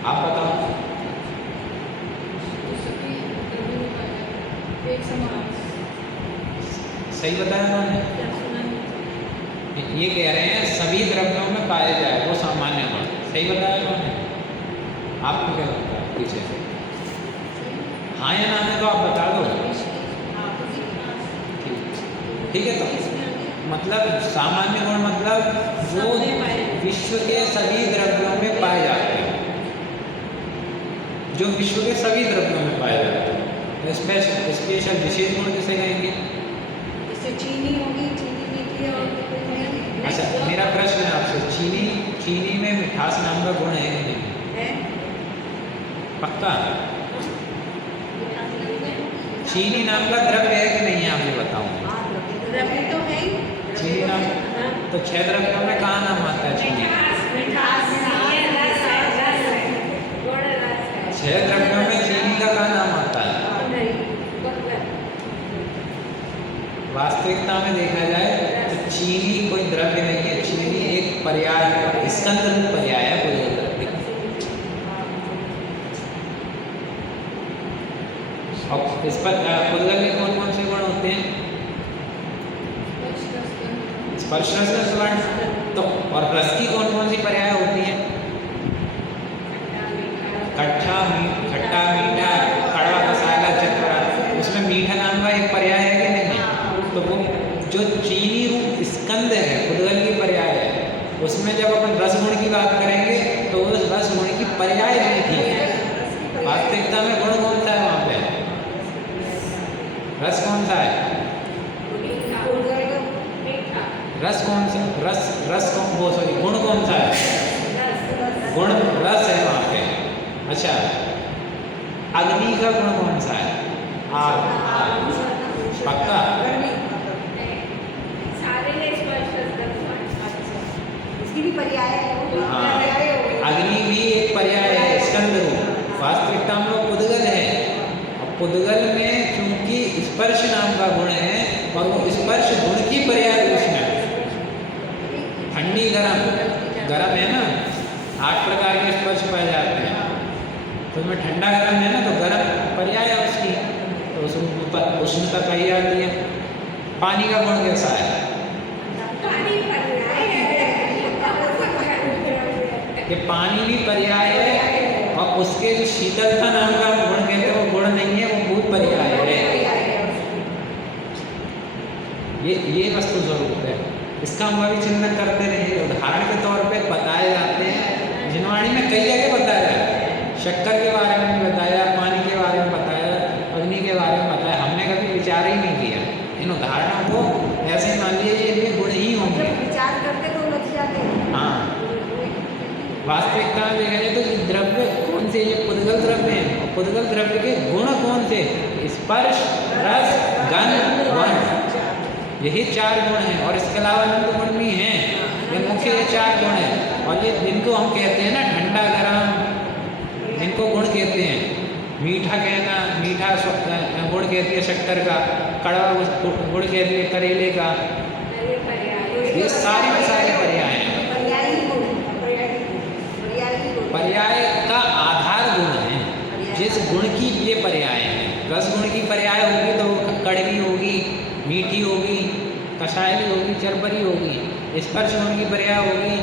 आप बताओ। सही बताया उन्होंने, ये कह रहे हैं सभी द्रव्यों में पाए जाए वो सामान्य गुण। सही बताया उन्होंने, आपको क्या लगता है पीछे से, हाँ या ना में तो आप बता दो। ठीक है, तो मतलब सामान्य गुण मतलब जो विश्व के सभी द्रव्यों में पाए जाते हैं, जो विश्व के सभी द्रव्यों में पाए जाते हैं। स्पेशल विशेष गुण किसे कहेंगे, जैसे चीनी होगी, चीनी मीठी है और अच्छा मेरा प्रश्न है आपसे, चीनी में मिठास नाम का गुण है कि नहीं, है, पक्का? चीनी नाम का द्रव्य है कि नहीं है, आप ये बताओ। द्रव्य तो है ही। चीनी नाम, तो 6 द्रव्यों में कहाँ नाम आता है चीनी? 6 द्रव्यों में चीनी का कहाँ नाम आता है? वास्तविकता में देखा जाए तो चीनी कोई द्रव्य नहीं है, चीनी एक पर्याय है, स्कंद रूप पर्याय है, कोई और द्रव्य नहीं। और इस पर पुद्गल के कौन कौन से गुण होते हैं, स्पर्श रस रस वर्ण, तो और रस की कौन कौन सी पर्याय होती है, खट्टा मीठा, कड़वा, कसाला, चटपटा, उसमें मीठा नाम का एक पर्याय है कि नहीं है? जो चीनी रूप स्कंद है, पुद्गल की पर्याय है, उसमें जब अपन रस गुण की बात करेंगे तो उस रस गुण की पर्याय नहीं थी। वास्तविकता में गुण कौन सा है वहाँ पे? रस कौन सा है? रस कौन सा? रस कौन, वो सॉरी, गुण कौन सा है? गुण रस है वहाँ पे। अच्छा, अग्नि का गुण कौन सा है? आग। पक्का? इसकी भी पर्याय है। हाँ, अग्नि भी एक पर्याय है, स्कंद रूप। वास्तविकता में वो पुद्गल है। और पुद्गल में चूंकि स्पर्श नाम का गुण है और वो स्पर्श गुण की पर्याय उसमें ठंडी गरम है ना, 8 प्रकार के स्पर्श पाए जाते हैं, तो उसमें ठंडा गरम है ना, तो गरम पर्याय है उसकी, तो उसमें उष्णता पाई जाती है। पानी का गुण कैसा है? कि पानी भी पर्याय है और उसके जो शीतलता नाम का गुण कहते हैं वो गुण नहीं है, वो भूत पर्याय है। ये वस्तु स्वरूप है। इसका हम अभी चिंतन करते रहिए। उदाहरण के तौर पे बताए जाते हैं, जिनवाणी में कई जगह बताया है, शक्कर के बारे में भी बताया, पानी के बारे में बताया, अग्नि के बारे में बताया। हमने कभी विचार ही नहीं किया इन उदाहरणों को, ऐसे मान लीजिए ये गुण ही होंगे। विचार करते तो लग जाते हैं। हाँ, वास्तविकता में देखा जाए तो द्रव्य कौन से? ये पुद्गल द्रव्य हैं। और पुद्गल द्रव्य के गुण कौन से? स्पर्श, रस, गंध, वर्ण, यही 4 गुण हैं। और इसके अलावा अनंत गुण भी हैं, ये मुख्य ये 4 गुण हैं। और ये जिनको हम कहते हैं ना ठंडा गरम, इनको गुण कहते हैं। मीठा कहना, मीठा गुण कहती है शक्कर का, कड़वा गुण कहती है करेले का। ये सारी के सारे पर्याय हैं। पर्याय का आधार गुण है, जिस गुण की ये पर्याय है। रस गुण की पर्याय होगी तो कड़वी होगी, मीठी होगी, कषायली होगी, चरबरी होगी। स्पर्श गुण की पर्याय होगी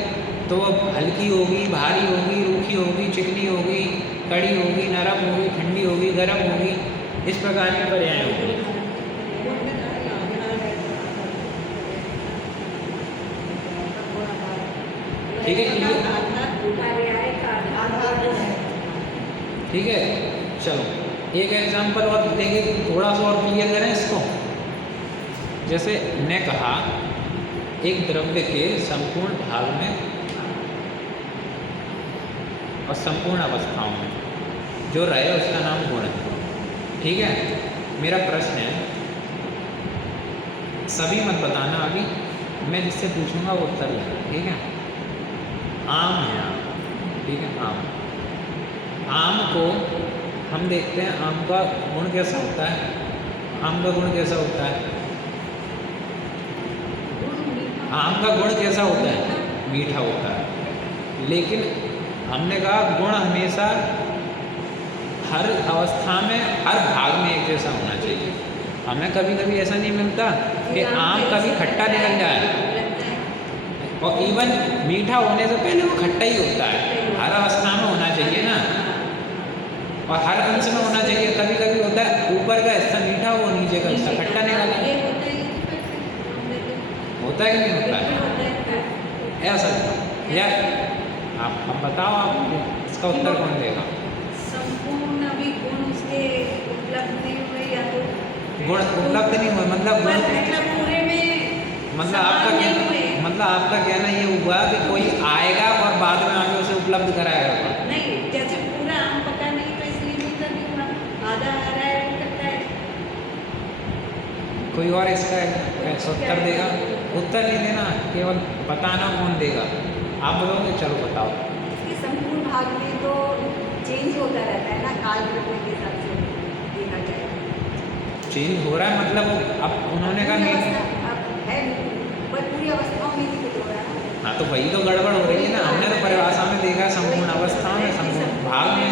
तो वो हल्की होगी, भारी होगी, रूखी होगी, चिकनी होगी, कड़ी होगी, नरम होगी, ठंडी होगी, गर्म होगी। इस प्रकार की पर्याय होगी। ठीक है, ठीक है। चलो एक एग्जांपल और देंगे, थोड़ा सा और क्लियर करें इसको। जैसे ने कहा एक द्रव्य के संपूर्ण भाग में और संपूर्ण अवस्थाओं में जो रहे उसका नाम गुण है। ठीक है, मेरा प्रश्न है, सभी मत बताना, अभी मैं जिससे पूछूंगा वो उत्तर देना। ठीक है, आम है आम, ठीक है, आम को हम देखते हैं, आम का गुण कैसा होता है? आम का गुण कैसा होता है? आम का गुण कैसा होता है? मीठा होता है। लेकिन हमने कहा गुण हमेशा हर अवस्था में, हर भाग में एक जैसा होना चाहिए। हमें कभी कभी ऐसा नहीं मिलता कि आम कभी खट्टा निकल जाए, और इवन मीठा होने से पहले वो खट्टा ही होता है। हर अवस्था में होना चाहिए ना, और हर अंश में होना चाहिए। कभी कभी होता है ऊपर का हिस्सा मीठा हो, नीचे का हिस्सा खट्टा निकल होता है कि नहीं होता है? ऐसा यार आप बताओ, आप इसका उत्तर कौन देगा? संपूर्ण अभी गुण उसके उपलब्ध नहीं हुए, या तो गुण उपलब्ध नहीं हुए मतलब गुण, पूरे में मतलब आपका कहना ये हुआ कि कोई आएगा और बाद में आगे उसे उपलब्ध कराएगा? नहीं, जैसे पूरा आम पका नहीं तो इसलिए मीठा नहीं हुआ, आधा आ रहा है करता है। कोई और इसका उत्तर देगा? उत्तर नहीं देना, केवल बताना कौन देगा। आप बोलोगे, चलो बताओ। इसके संपूर्ण भाग में तो चेंज होता रहता है ना, काल प्रकृति के हिसाब से देखा जाए। चेंज हो रहा है मतलब अब उन्होंने कहा नहीं है, पर पूरी अवस्थाओं में ही हो रहा है। हाँ, तो वही तो गड़बड़ हो रही है ना। हमने तो परिभाषा में देखा संपूर्ण अवस्था में, संपूर्ण भाग में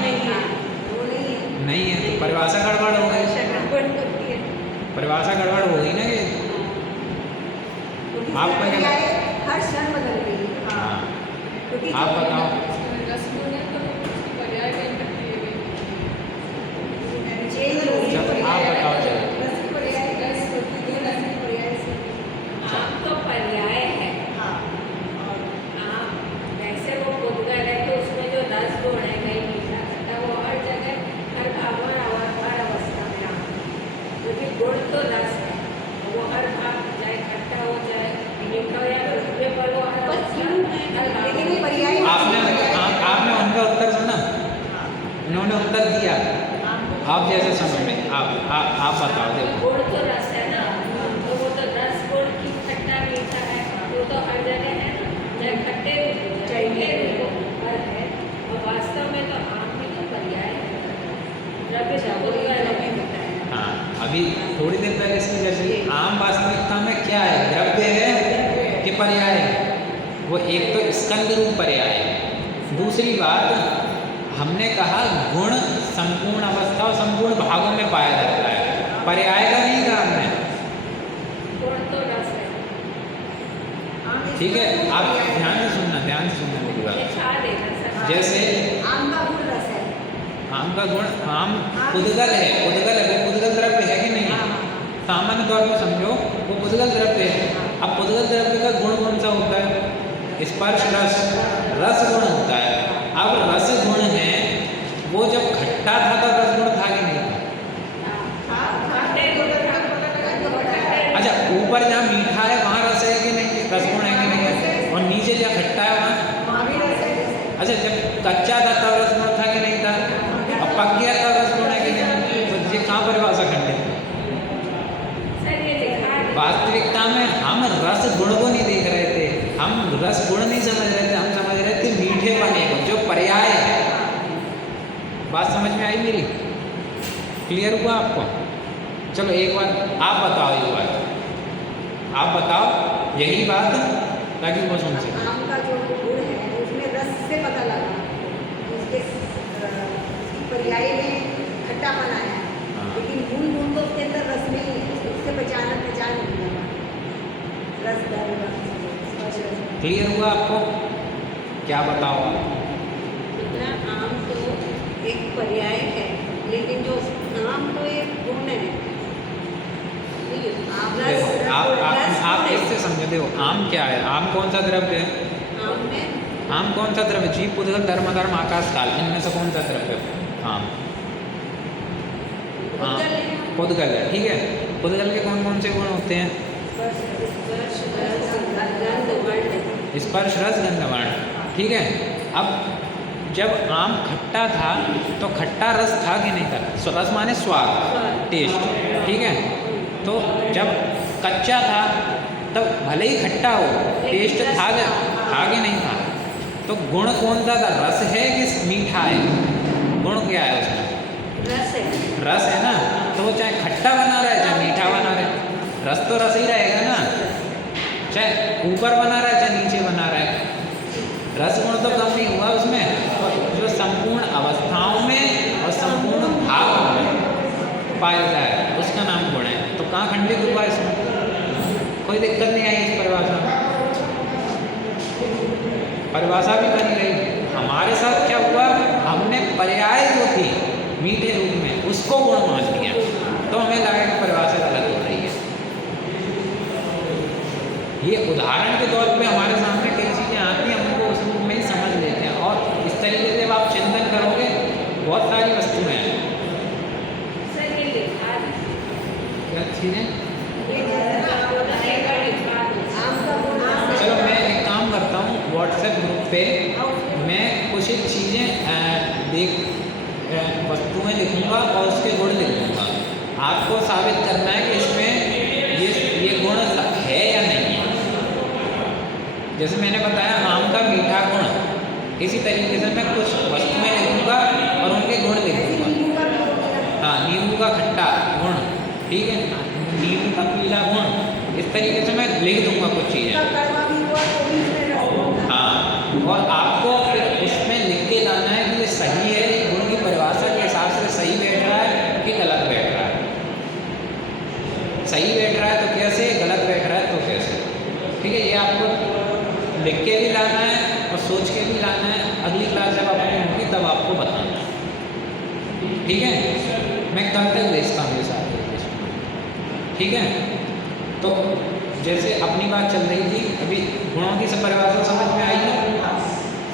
नहीं है, तो परिभाषा गड़बड़ हो गई। परिभाषा गड़बड़ हो गई ना। ये आपका क्या? हर क्षण बदल रही है। हाँ, आप बताओ। चेंज हो रही है। आप बताओ। चलो लेकिन ये पर्याय आपने उनका उत्तर सुना, उन्होंने उत्तर दिया, आप जैसे समय में आप बताओ। देखो गुड़ तो रस है ना, तो वो तो रस गुड़ की खट्टा मीठा है, वो तो हर जगह है, चाहे खट्टे चाहिए पर है। और वास्तव में तो आम में तो पर्याय है, द्रव्य शब्द का अलग होता है। हाँ, अभी थोड़ी देर पहले इसकी चर्चा की, आम वास्तविकता में क्या है, द्रव्य है कि पर्याय है? वो एक तो स्कंद रूप पर्याय है। दूसरी बात हमने कहा गुण संपूर्ण अवस्था और संपूर्ण भागों में पाया जाता है, पर्याय का नहीं कहा हमने। गुड़ तो रस है, ठीक है, आप ध्यान से सुनना मेरी ये बात। छा देना सब। जैसे आम का गुण रस है। आम का गुण, आम पुद्गल है, वो पुद्गल द्रव्य है कि नहीं है? सामान्य तौर पर समझो वो पुद्गल द्रव्य है। अब पुद्गल द्रव्य का गुण कौन सा होता है? स्पर्श रस गुण होता है। अब रस गुण है, वो जब खट्टा था तो रस गुण था कि नहीं था? अच्छा, ऊपर जहाँ मीठा है वहाँ रस है कि नहीं, रस गुण है कि नहीं है? और नीचे जहाँ खट्टा है वहाँ, अच्छा जब कच्चा था तब रस गुण था कि नहीं था? अब पक गया तब रस गुण है कि नहीं? तो ये कहाँ परिभाषा खंडित है? सर ये लिखा है। वास्तविकता में हम रस गुण को नहीं देख रहे थे, हम रस गुण नहीं समझ रहे थे, हम समझ रहे थे मीठे पानी को, जो पर्याय है। बात समझ में आई मेरी? क्लियर हुआ आपको? चलो एक बार आप बताओ, एक बार आप बताओ यही बात, ताकि वो सुन सके। आम का जो गुण है उसमें रस से पता लगा, उसके उसकी पर्याय में खट्टापन आया है, हाँ। लेकिन गुण तो उसके अंदर रस नहीं है, उससे पहचान नहीं लगा। रस स्पर्श रस। क्लियर हुआ आपको? क्या बताओ आप? इतना आम तो एक पर्याय है, लेकिन जो आम तो एक गुण है। देखो आप कैसे समझे? देखो आम क्या है? आम कौन सा द्रव्य है? आम में आम कौन सा द्रव्य? जीव, पुद्गल, धर्म, आकाश, काल, इनमें से कौन सा द्रव्य है? आम पुद्गल है, ठीक है। पुद्गल के कौन कौन से गुण होते हैं? स्पर्श रस गंध वर्ण, ठीक है। अब जब आम खट्टा था तो खट्टा रस था कि नहीं था? रस माने स्वाद, टेस्ट, ठीक है। तो जब कच्चा था तब भले ही खट्टा हो, टेस्ट था कि नहीं था? तो गुण कौन सा था? रस है कि मीठा है? गुण क्या है उसमें? रस है ना। तो वो चाहे खट्टा बना रहा है चाहे मीठा बना रहा है, रस तो रस ही रहेगा ना, चाहे ऊपर बना रहा है चाहे नीचे बना रहा है। रस गुण तो कम नहीं हुआ उसमें। और जो संपूर्ण अवस्थाओं में और संपूर्ण भाव में पाया जाए उसका नाम गुण है। तो कहाँ खंडित हुआ इसमें? कोई दिक्कत नहीं आई इस परिभाषा में, परिभाषा भी बनी रही। हमारे साथ क्या हुआ? हमने पर्याय जो थी मीठे रूप में उसको गुण मान लिया, तो हमें लगा कि परिभाषा गलत हो रही है। ये उदाहरण के तौर पे हमारे सामने कई चीज़ें आती हैं, हमको उस रूप में ही समझ लेते हैं। और इस तरीके से जब आप चिंतन करोगे बहुत सारी वस्तुएं हैं। सर ये लिखा है, क्या चीज़ें? आम का गुण चलो मैं एक काम करता हूँ, व्हाट्सएप ग्रुप पे मैं कुछ एक चीज़ें वस्तुएं लिखूँगा और उसके गुण लिखूँगा। आपको साबित करना है कि इसमें ये गुण है या नहीं है। जैसे मैंने बताया आम का मीठा गुण, इसी तरीके से मैं कुछ वस्तुएं लिखूँगा और उनके गुण लिखूँगा। हाँ, नींबू का खट्टा गुण, ठीक है, नींबू का पीला गुण, इस तरीके से मैं लिख दूँगा कुछ चीज़ें। हाँ, और आपको फिर उसमें लिख के लाना है कि ये सही है, ये गुण की परिभाषा के हिसाब से सही बैठ रहा है कि गलत बैठ रहा है। सही बैठ रहा है तो कैसे, गलत बैठ रहा है तो कैसे, ठीक है। ये आपको लिख के भी लाना है और सोच के भी लाना है। अगली क्लास जब अपनी होगी तब आपको बताना, ठीक है। मैं कल तक भेजता हूँ ये सारे, ठीक है। तो जैसे अपनी बात चल रही थी अभी, गुणों की सब परिभाषा समझ में आई है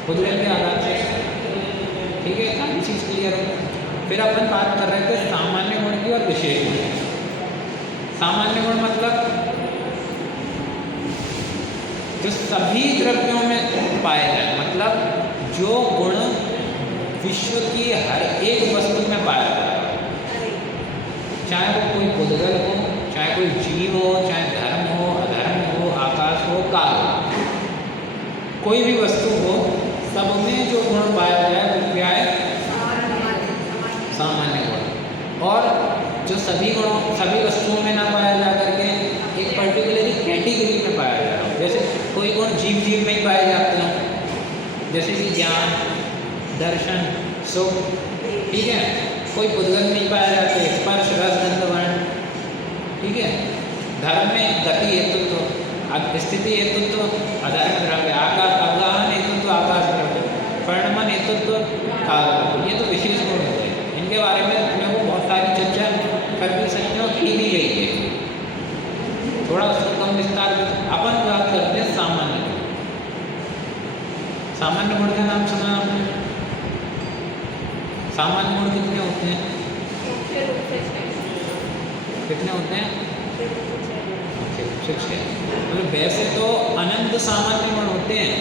पुद्गल के आधार से, ठीक है। सारी चीज़ क्लियर है। फिर अपन बात कर रहे थे सामान्य गुण की और विशेष गुण की। सामान्य गुण मतलब जो सभी द्रव्यों में पाए जाए, मतलब जो गुण विश्व की हर एक वस्तु में पाया जाता है, चाहे वो कोई पुद्गल हो, चाहे कोई जीव हो, चाहे धर्म हो, अधर्म हो, आकाश हो, काल हो, कोई भी वस्तु हो, सब में जो गुण पाया जाए वो क्या है? सामान्य गुण। और जो सभी गुणों सभी वस्तुओं में ना पाया जा करके एक पर्टिकुलरली कैटेगरी में पाया जा रहा हो, जैसे कोई गुण जीव जीव में ही पाए जाते हैं, जैसे कि ज्ञान, दर्शन, सुख, ठीक है। कोई पुद्गल नहीं पाया जाते, स्पर्श, रस, गंध, वर्ण, ठीक है। धर्म में गति हेतुत्व, स्थिति हेतुत्व, अधर्म द्रव्य, आकाश अवगाहन हेतुत्व, आकाश द्रव्य, परिणमन हेतुत्व, काल द्रव्य, ये तो विशेष गुण होते हैं। इनके बारे में अपने को बहुत सारी चर्चा कर भी सकते हैं और की भी गई है, थोड़ा उसका कम विस्तार। अपन बात करते हैं सामान्य गुण। सामान्य गुण का नाम सुना आपने? सामान्य गुण कितने होते हैं? कितने होते हैं? मतलब वैसे तो अनंत सामान्य गुण होते हैं,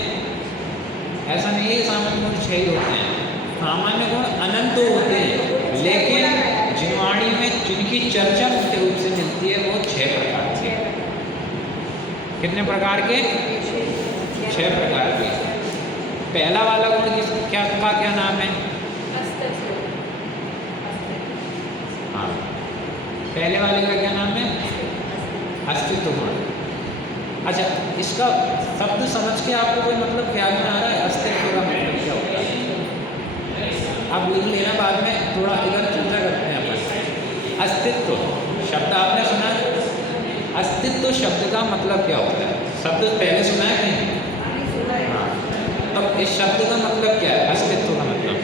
ऐसा नहीं है सामान्य गुण 6 ही होते हैं। सामान्य गुण अनंत होते हैं, लेकिन जिनवाणी में जिनकी चर्चा मुख्य रूप से मिलती है वो 6 प्रकार के। कितने प्रकार के? 6 प्रकार के। पहला वाला गुण क्या नाम है? हाँ, पहले वाले का क्या नाम है? अस्तित्व गुण। अच्छा, इसका शब्द समझ के आपको कोई मतलब क्या में आ रहा है? अस्तित्व का मतलब क्या होता है? आप लिख लेना, बाद में थोड़ा इधर चर्चा करते हैं अपन। अस्तित्व शब्द आपने सुना है? अस्तित्व शब्द का मतलब क्या होता है? शब्द पहले सुना है नहीं? हाँ, तो इस शब्द का मतलब क्या है? अस्तित्व का मतलब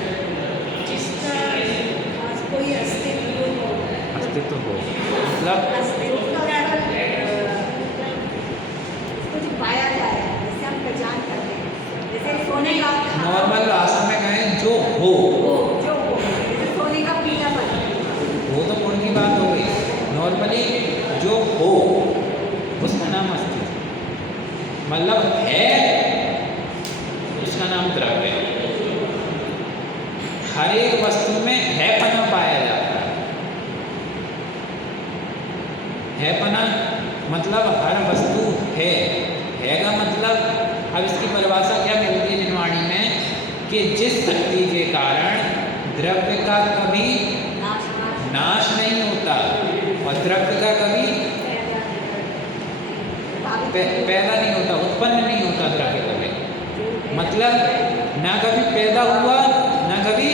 कोई अस्तित्व हो, अस्तित्व हो, मतलब कुछ पाया जाए, जिससे हम पहचान करते हैं, जैसे सोने का नॉर्मल भाषा में कहें जो हो, जो हो, जैसे सोने का पीलापन, वो तो गुण की बात हो गई। नॉर्मली जो हो उसका नाम अस्तित्व, मतलब है उसका नाम द्रव्य है। हर एक वस्तु में हैपना पाया जाता है। हैपना मतलब हर वस्तु है का मतलब, अब इसकी परिभाषा क्या मिलती है जिनवाणी में, कि जिस शक्ति के कारण द्रव्य का कभी नाश नहीं होता और द्रव्य का कभी पैदा नहीं होता, उत्पन्न नहीं होता द्रव्य कभी, मतलब ना कभी पैदा हुआ ना कभी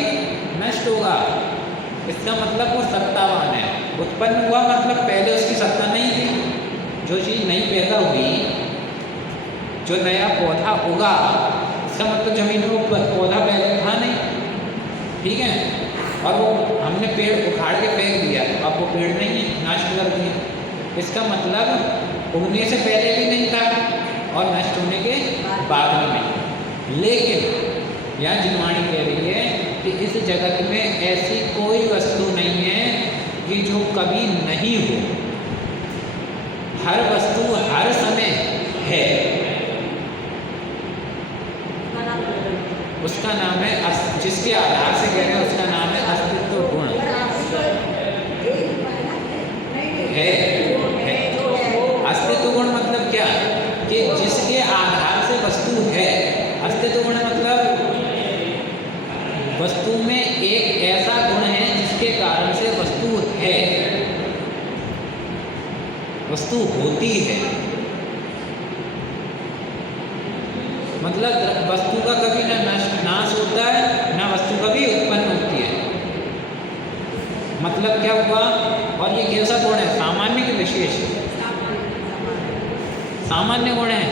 नष्ट होगा। इसका मतलब वो सत्तावान है। उत्पन्न हुआ मतलब पहले उसकी सत्ता नहीं थी, जो चीज़ नहीं पैदा हुई, जो नया पौधा उगा, इसका मतलब जमीन में पौधा पहले था नहीं, ठीक है। और वो हमने पेड़ उखाड़ के फेंक दिया, अब वो पेड़ नहीं है, नष्ट कर दिया। इसका मतलब उगने से पहले भी नहीं था और नष्ट होने के बाद भी नहीं। लेकिन यहाँ जिनवाणी कह रही है कि इस जगत में ऐसी कोई वस्तु नहीं है कि जो कभी नहीं हो। हर वस्तु हर समय है। उसका नाम है जिसके आधार से कह रहे हैं उसका नाम है अस्तित्व गुण है। अस्तित्व गुण मतलब क्या? कि जिसके आधार से वस्तु है। अस्तित्व गुण मतलब वस्तु में एक ऐसा गुण है जिसके कारण से वस्तु है, वस्तु होती है। मतलब वस्तु का कभी ना नाश होता है ना वस्तु कभी उत्पन्न होती है। मतलब क्या हुआ? और ये कैसा गुण है? सामान्य के विशेष सामान्य गुण है।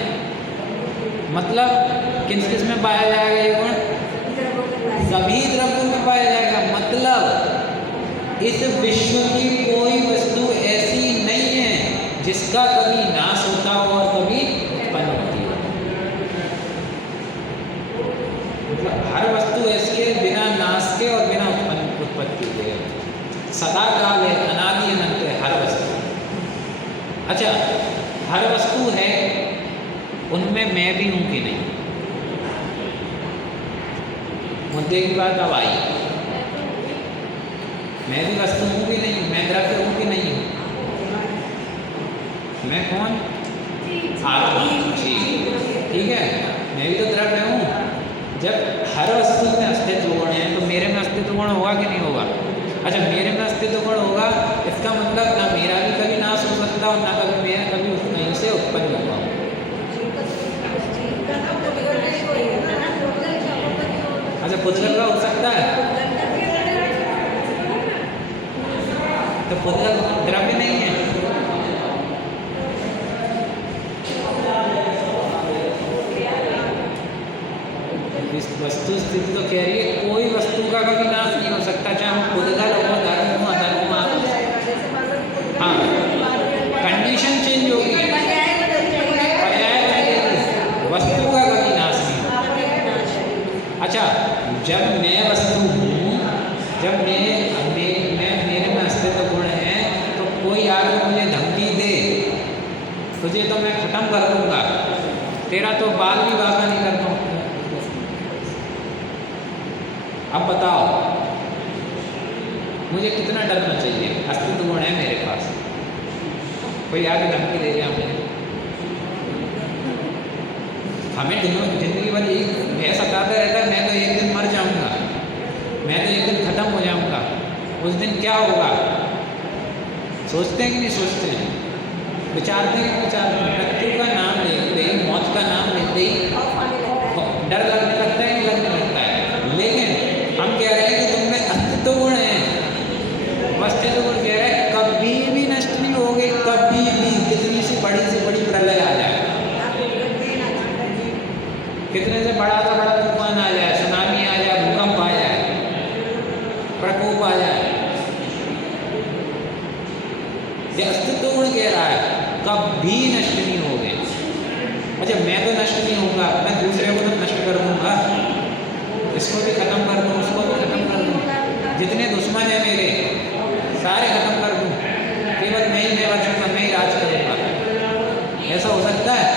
मतलब किस किस में पाया जाएगा ये गुण? सभी द्रव्यों में पाया जाएगा। मतलब इस विश्व की कोई वस्तु ऐसी नहीं है जिसका कभी नाश होता हो और कभी उत्पन्न होती हो। मतलब हर वस्तु ऐसी है बिना नाश के और बिना उत्पत्ति के, सदा काल है, अनादि अनंत है हर वस्तु। अच्छा, हर वस्तु है, उनमें मैं भी हूँ कि नहीं? मुद्दे की बात अब आई। मैं भी वस्तु हूँ भी नहीं, मैं द्रव्य हूँ भी नहीं हूँ। मैं कौन? आत्मा, जी, ठीक है, मैं भी तो द्रव्य हूँ। जब हर वस्तु में अस्तित्व गुण है तो मेरे में अस्तित्व गुण होगा कि नहीं होगा? अच्छा, मेरे में अस्तित्व गुण होगा, इसका मतलब ना मेरा भी कभी नाश हो सकता और ना कभी मैं कभी कहीं से उत्पन्न होगा। अच्छा, पुद्गल का हो सकता है, तो पुद्गल द्रव्य नहीं है। इस वस्तु स्थिति तो कह रही है कोई वस्तु का कभी नाश नहीं हो सकता, चाहे वो पुद्गल हो, धर्म हो, अधर्म हो। हाँ, कंडीशन चेंज होगी, पर्याय बदलेगी, वस्तु का कभी नाश नहीं होगा। अच्छा, जब मैं वस्तु हूँ, जब मेरे में अस्तित्व गुण है, तो कोई आगे मुझे धमकी दे, तुझे तो मैं खत्म कर दूंगा, तेरा तो बाल भी बाका नहीं कर दूंगा। अब बताओ मुझे कितना डरना चाहिए? अस्तित्व गुण है मेरे पास, कोई आगे धमकी दे दिया मुझे, हमें जिंदगी भर एक भय सताता रहता है, मैं तो एक दिन मर जाऊंगा, मैं तो एक दिन खत्म हो जाऊंगा। उस दिन क्या होगा? सोचते हैं कि नहीं सोचते हैं? विचारते हैं कि विचारते हैं? मृत्यु का नाम लेते ही, मौत का नाम लेते ही डर लगने लगता है, नहीं लगने लगता है। लेकिन हम कह रहे हैं कि तुम में अस्तित्व गुण है, अस्तित्व गुण कह रहे हैं कभी भी नष्ट नहीं होगे, कभी भी, कितनी सी बड़ी प्रलय आ जाए, कितने से बड़ा तूफान आ जाए, सुनामी आ जाए, भूकंप आ जाए, प्रकोप आ जाए, ये अस्तित्व गुण कह रहा है कभी नष्ट नहीं होगे। अच्छा, मैं तो नष्ट नहीं होगा, मैं दूसरे को तो नष्ट कर दूंगा, इसको भी खत्म कर दूँ, उसको भी खत्म कर दूँ, जितने दुश्मन हैं मेरे सारे खत्म कर दूँ, केवल मैं ही बचूंगा, मैं ही राज करूँगा। ऐसा हो सकता है?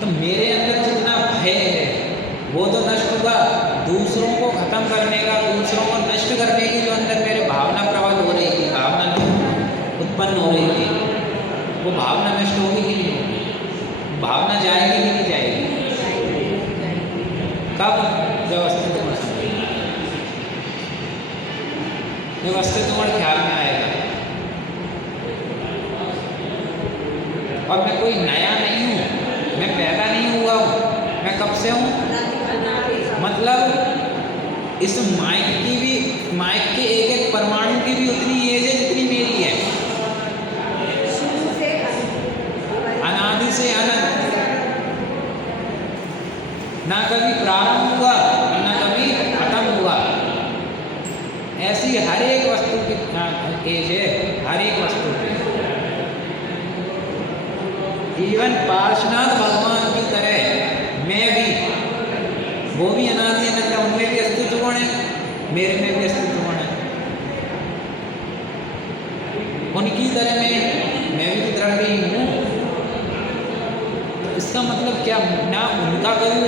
तो मेरे अंदर जितना भय है वो तो नष्ट होगा, दूसरों को खत्म करने का, दूसरों को नष्ट करने की जो अंदर मेरे भावना प्रबल हो रही थी, भावना उत्पन्न हो रही थी, वो भावना नष्ट होगी कि नहीं होगी? भावना जाएगी कि नहीं जाएगी? कब? जब अस्तित्व गुण समझेगा, जब अस्तित्व गुण ख्याल में आएगा। और मैं कोई नया नहीं हूँ, मैं पैदा नहीं हुआ हूँ, मैं कब से हूँ? मतलब इस माइक के एक एक परमाणु की भी उतनी एज है जितनी मेरी है, अनादि से अनंत, ना कभी प्रारंभ हुआ ना कभी खत्म हुआ। ऐसी हर एक वस्तु की एज है, हर एक वस्तु की। इवन पार्श्वनाथ भगवान की तरह मैं भी, वो भी अनादि अनंत है, उनमें भी अस्तित्व गुण है, मेरे में भी अस्तित्व गुण है। उनकी तरह मैं भी द्रव्य ही हूँ। तो इसका मतलब क्या? ना उनका कभी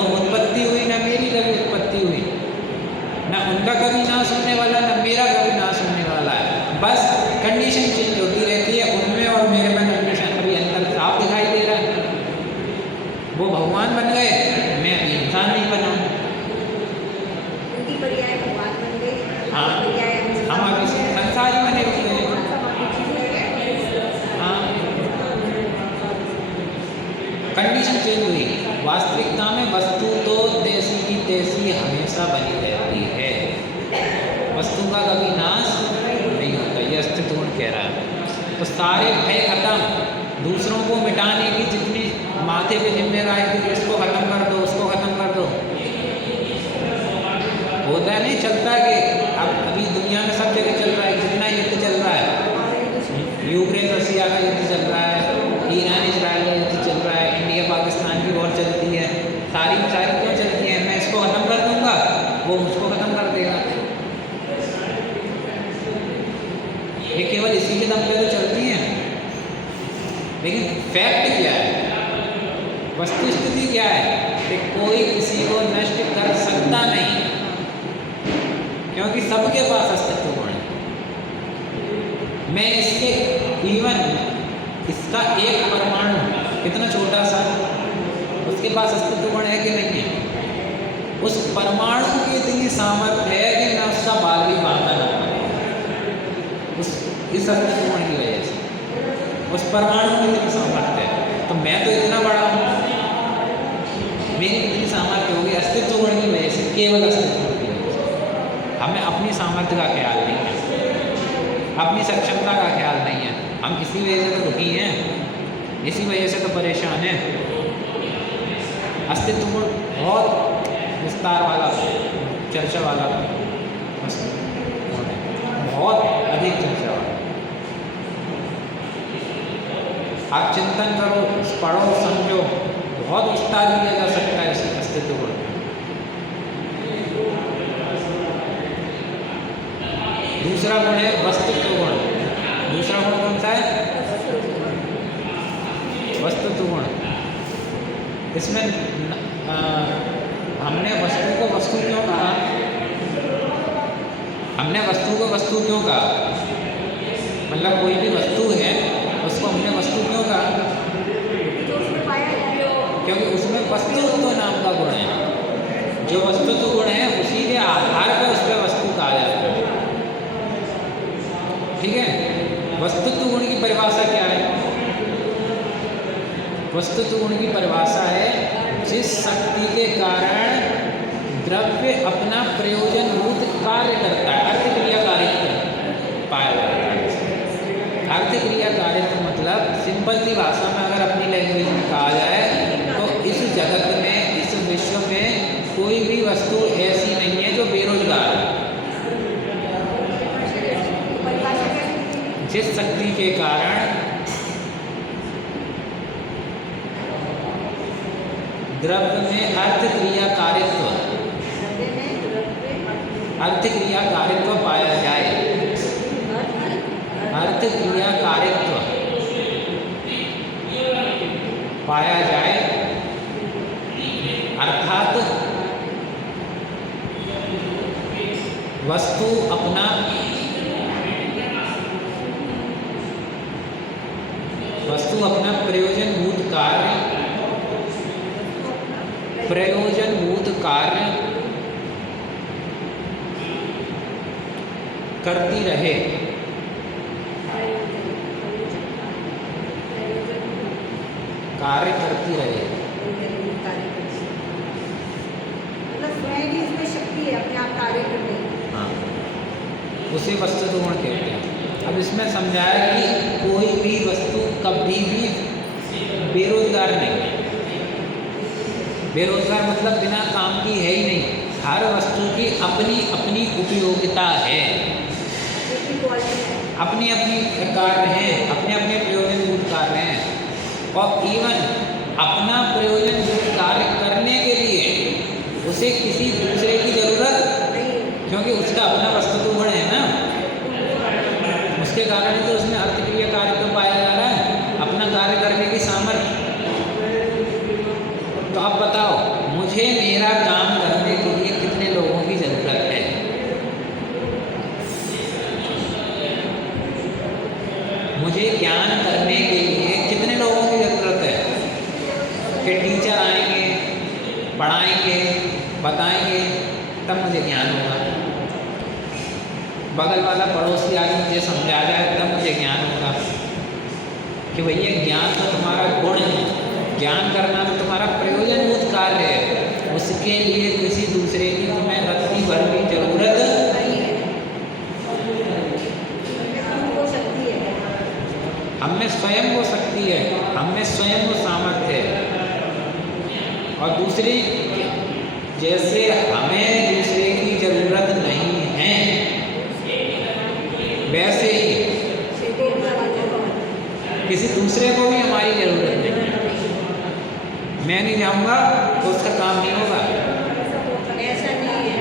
उत्पत्ति हुई, ना मेरी कभी उत्पत्ति हुई, ना उनका कभी नाश होने वाला, ना मेरा कभी नाश होने वाला है। बस कंडीशन चेंज होती रहती है, उनमें और मेरे में कंडीशन अभी अंतर साफ दिखाई दे रहा है। वो भगवान बन गए, मैं इंसान नहीं बना। उनकी पर्याय भगवान बन गए, हाँ, पर्याय हम अभी संसार ही बने हुए हैं। हाँ, कंडीशन चेंज हुई। वास्तविकता में वस्तु तो जैसी की तैसी हमेशा बनी रहती है, वस्तु का कभी नाश नहीं होता, ये अस्तित्व गुण कह रहा है। तो सारे भय खत्म, दूसरों को मिटाने की जितनी माथे पे जिम्मेदारी थी, इसको खत्म कर दो, उसको खत्म कर दो, होता नहीं चलता कि अब अभी दुनिया में सब जगह चल रहा है, जितना युद्ध चल रहा है, यूक्रेन रसिया का युद्ध चल रहा है, ईरान इजराइल का युद्ध चल रहा है, इंडिया पाकिस्तान की वॉर चलती है, सारी क्यों चलती है? मैं इसको खत्म कर दूंगा, वो मुझको खत्म कर देगा। ये केवल इसी के दम पे तो चलती हैं। लेकिन फैक्ट क्या है, वस्तुस्थिति क्या है कि कोई किसी को नष्ट कर सकता नहीं, क्योंकि सबके पास अस्तित्व गुण है। मैं इसके इवन इसका एक परमाणु कितना छोटा सा, उसके पास अस्तित्व गुण है कि नहीं है? उस परमाणु की इतनी सामर्थ्य है कि मैं उसका बाल भी बांधा ना पाऊं, इस अस्तित्व गुण की वजह से। उस परमाणु की इतनी सामर्थ्य है, तो मैं तो इतना बड़ा हूँ, मेरी इतनी सामर्थ्य होगी अस्तित्व गुण की वजह से, केवल अस्तित्व गुण की वजह से। हमें अपनी सामर्थ्य का ख्याल नहीं है, अपनी सक्षमता का ख्याल नहीं है। हम इसी वजह से तो दुखी हैं, इसी वजह से तो परेशान हैं। अस्तित्व गुण बहुत विस्तार वाला, चर्चा वाला, बहुत अधिक चर्चा वाला। आप चिंतन करो, पढ़ो, समझो, बहुत विस्तार किया जा सकता है इस अस्तित्व गुण में। दूसरा गुण है वस्तुत्व गुण। दूसरा गुण कौन सा है? वस्तुत्व गुण। इसमें हमने वस्तु को वस्तु क्यों कहा? हमने वस्तु को वस्तु क्यों कहा? मतलब कोई भी वस्तु है उसको हमने वस्तु क्यों कहा? क्योंकि उसमें वस्तुत्व नाम का गुण है। जो वस्तुत्व गुण है उसी के आधार पर उस पर वस्तु कहा जाता है। ठीक है, वस्तुत्व गुण की परिभाषा क्या है? वस्तुत्व गुण की परिभाषा है जिस शक्ति के कारण द्रव्य अपना प्रयोजनभूत कार्य करता है, अर्थक्रियाकारित्व पाया जाता है। अर्थक्रियाकारित्व मतलब सिंपल सी भाषा में अगर अपनी लैंग्वेज में कहा जाए तो इस जगत में, इस विश्व में कोई भी वस्तु ऐसी नहीं है जो बेरोजगार है। जिस शक्ति के कारण द्रव्य में अर्थक्रियाकारित्व पाया जाए, अर्थक्रियाकारित्व पाया जाए, अर्थात वस्तु अपना प्रयोजनभूत कार्य करती रहे। कार्य करती रहे। मतलब स्वयं की इसमें शक्ति है अपने आप कार्य करने की। हाँ, उसे वस्तुत्व गुण कहते हैं। अब इसमें समझाया कि कोई भी वस्तु कभी भी बेरोजगार नहीं है। बेरोजगार मतलब बिना काम की है ही नहीं। हर वस्तु की अपनी अपनी उपयोगिता है, अपनी अपनी कार्य हैं, अपने अपने प्रयोजनभूत कार्य हैं। और इवन अपना प्रयोजनभूत कार्य करने के लिए उसे किसी दूसरे की जरूरत नहीं, क्योंकि उसका अपना वस्तुत्व गुण है ना, उसके कारण ही तो उसमें अर्थक्रिया कार्य तो पाया जा रहा है, अपना कार्य करने की सामर्थ्य। तो अब बताओ, मुझे मेरा काम करने के लिए कितने लोगों की जरूरत है? मुझे ज्ञान करने के लिए कितने लोगों की ज़रूरत है? कि टीचर आएंगे, पढ़ाएंगे, बताएंगे, तब मुझे ज्ञान होगा। बगल वाला पड़ोसी आगे मुझे समझा जाए तब मुझे ज्ञान होगा कि भैया ज्ञान तो तुम्हारा गुण है, ज्ञान करना तो तुम्हारा प्रयोजनभूत कार्य है। उसके लिए किसी दूसरे की तुम्हें रत्ती भर की जरूरत नहीं है। हमें स्वयं को शक्ति है, हमें स्वयं को सामर्थ्य है। और दूसरी, जैसे हमें दूसरे की जरूरत नहीं है वैसे ही किसी दूसरे को भी हमारी जरूरत नहीं है। मैं नहीं जाऊंगा तो उसका काम नहीं होगा।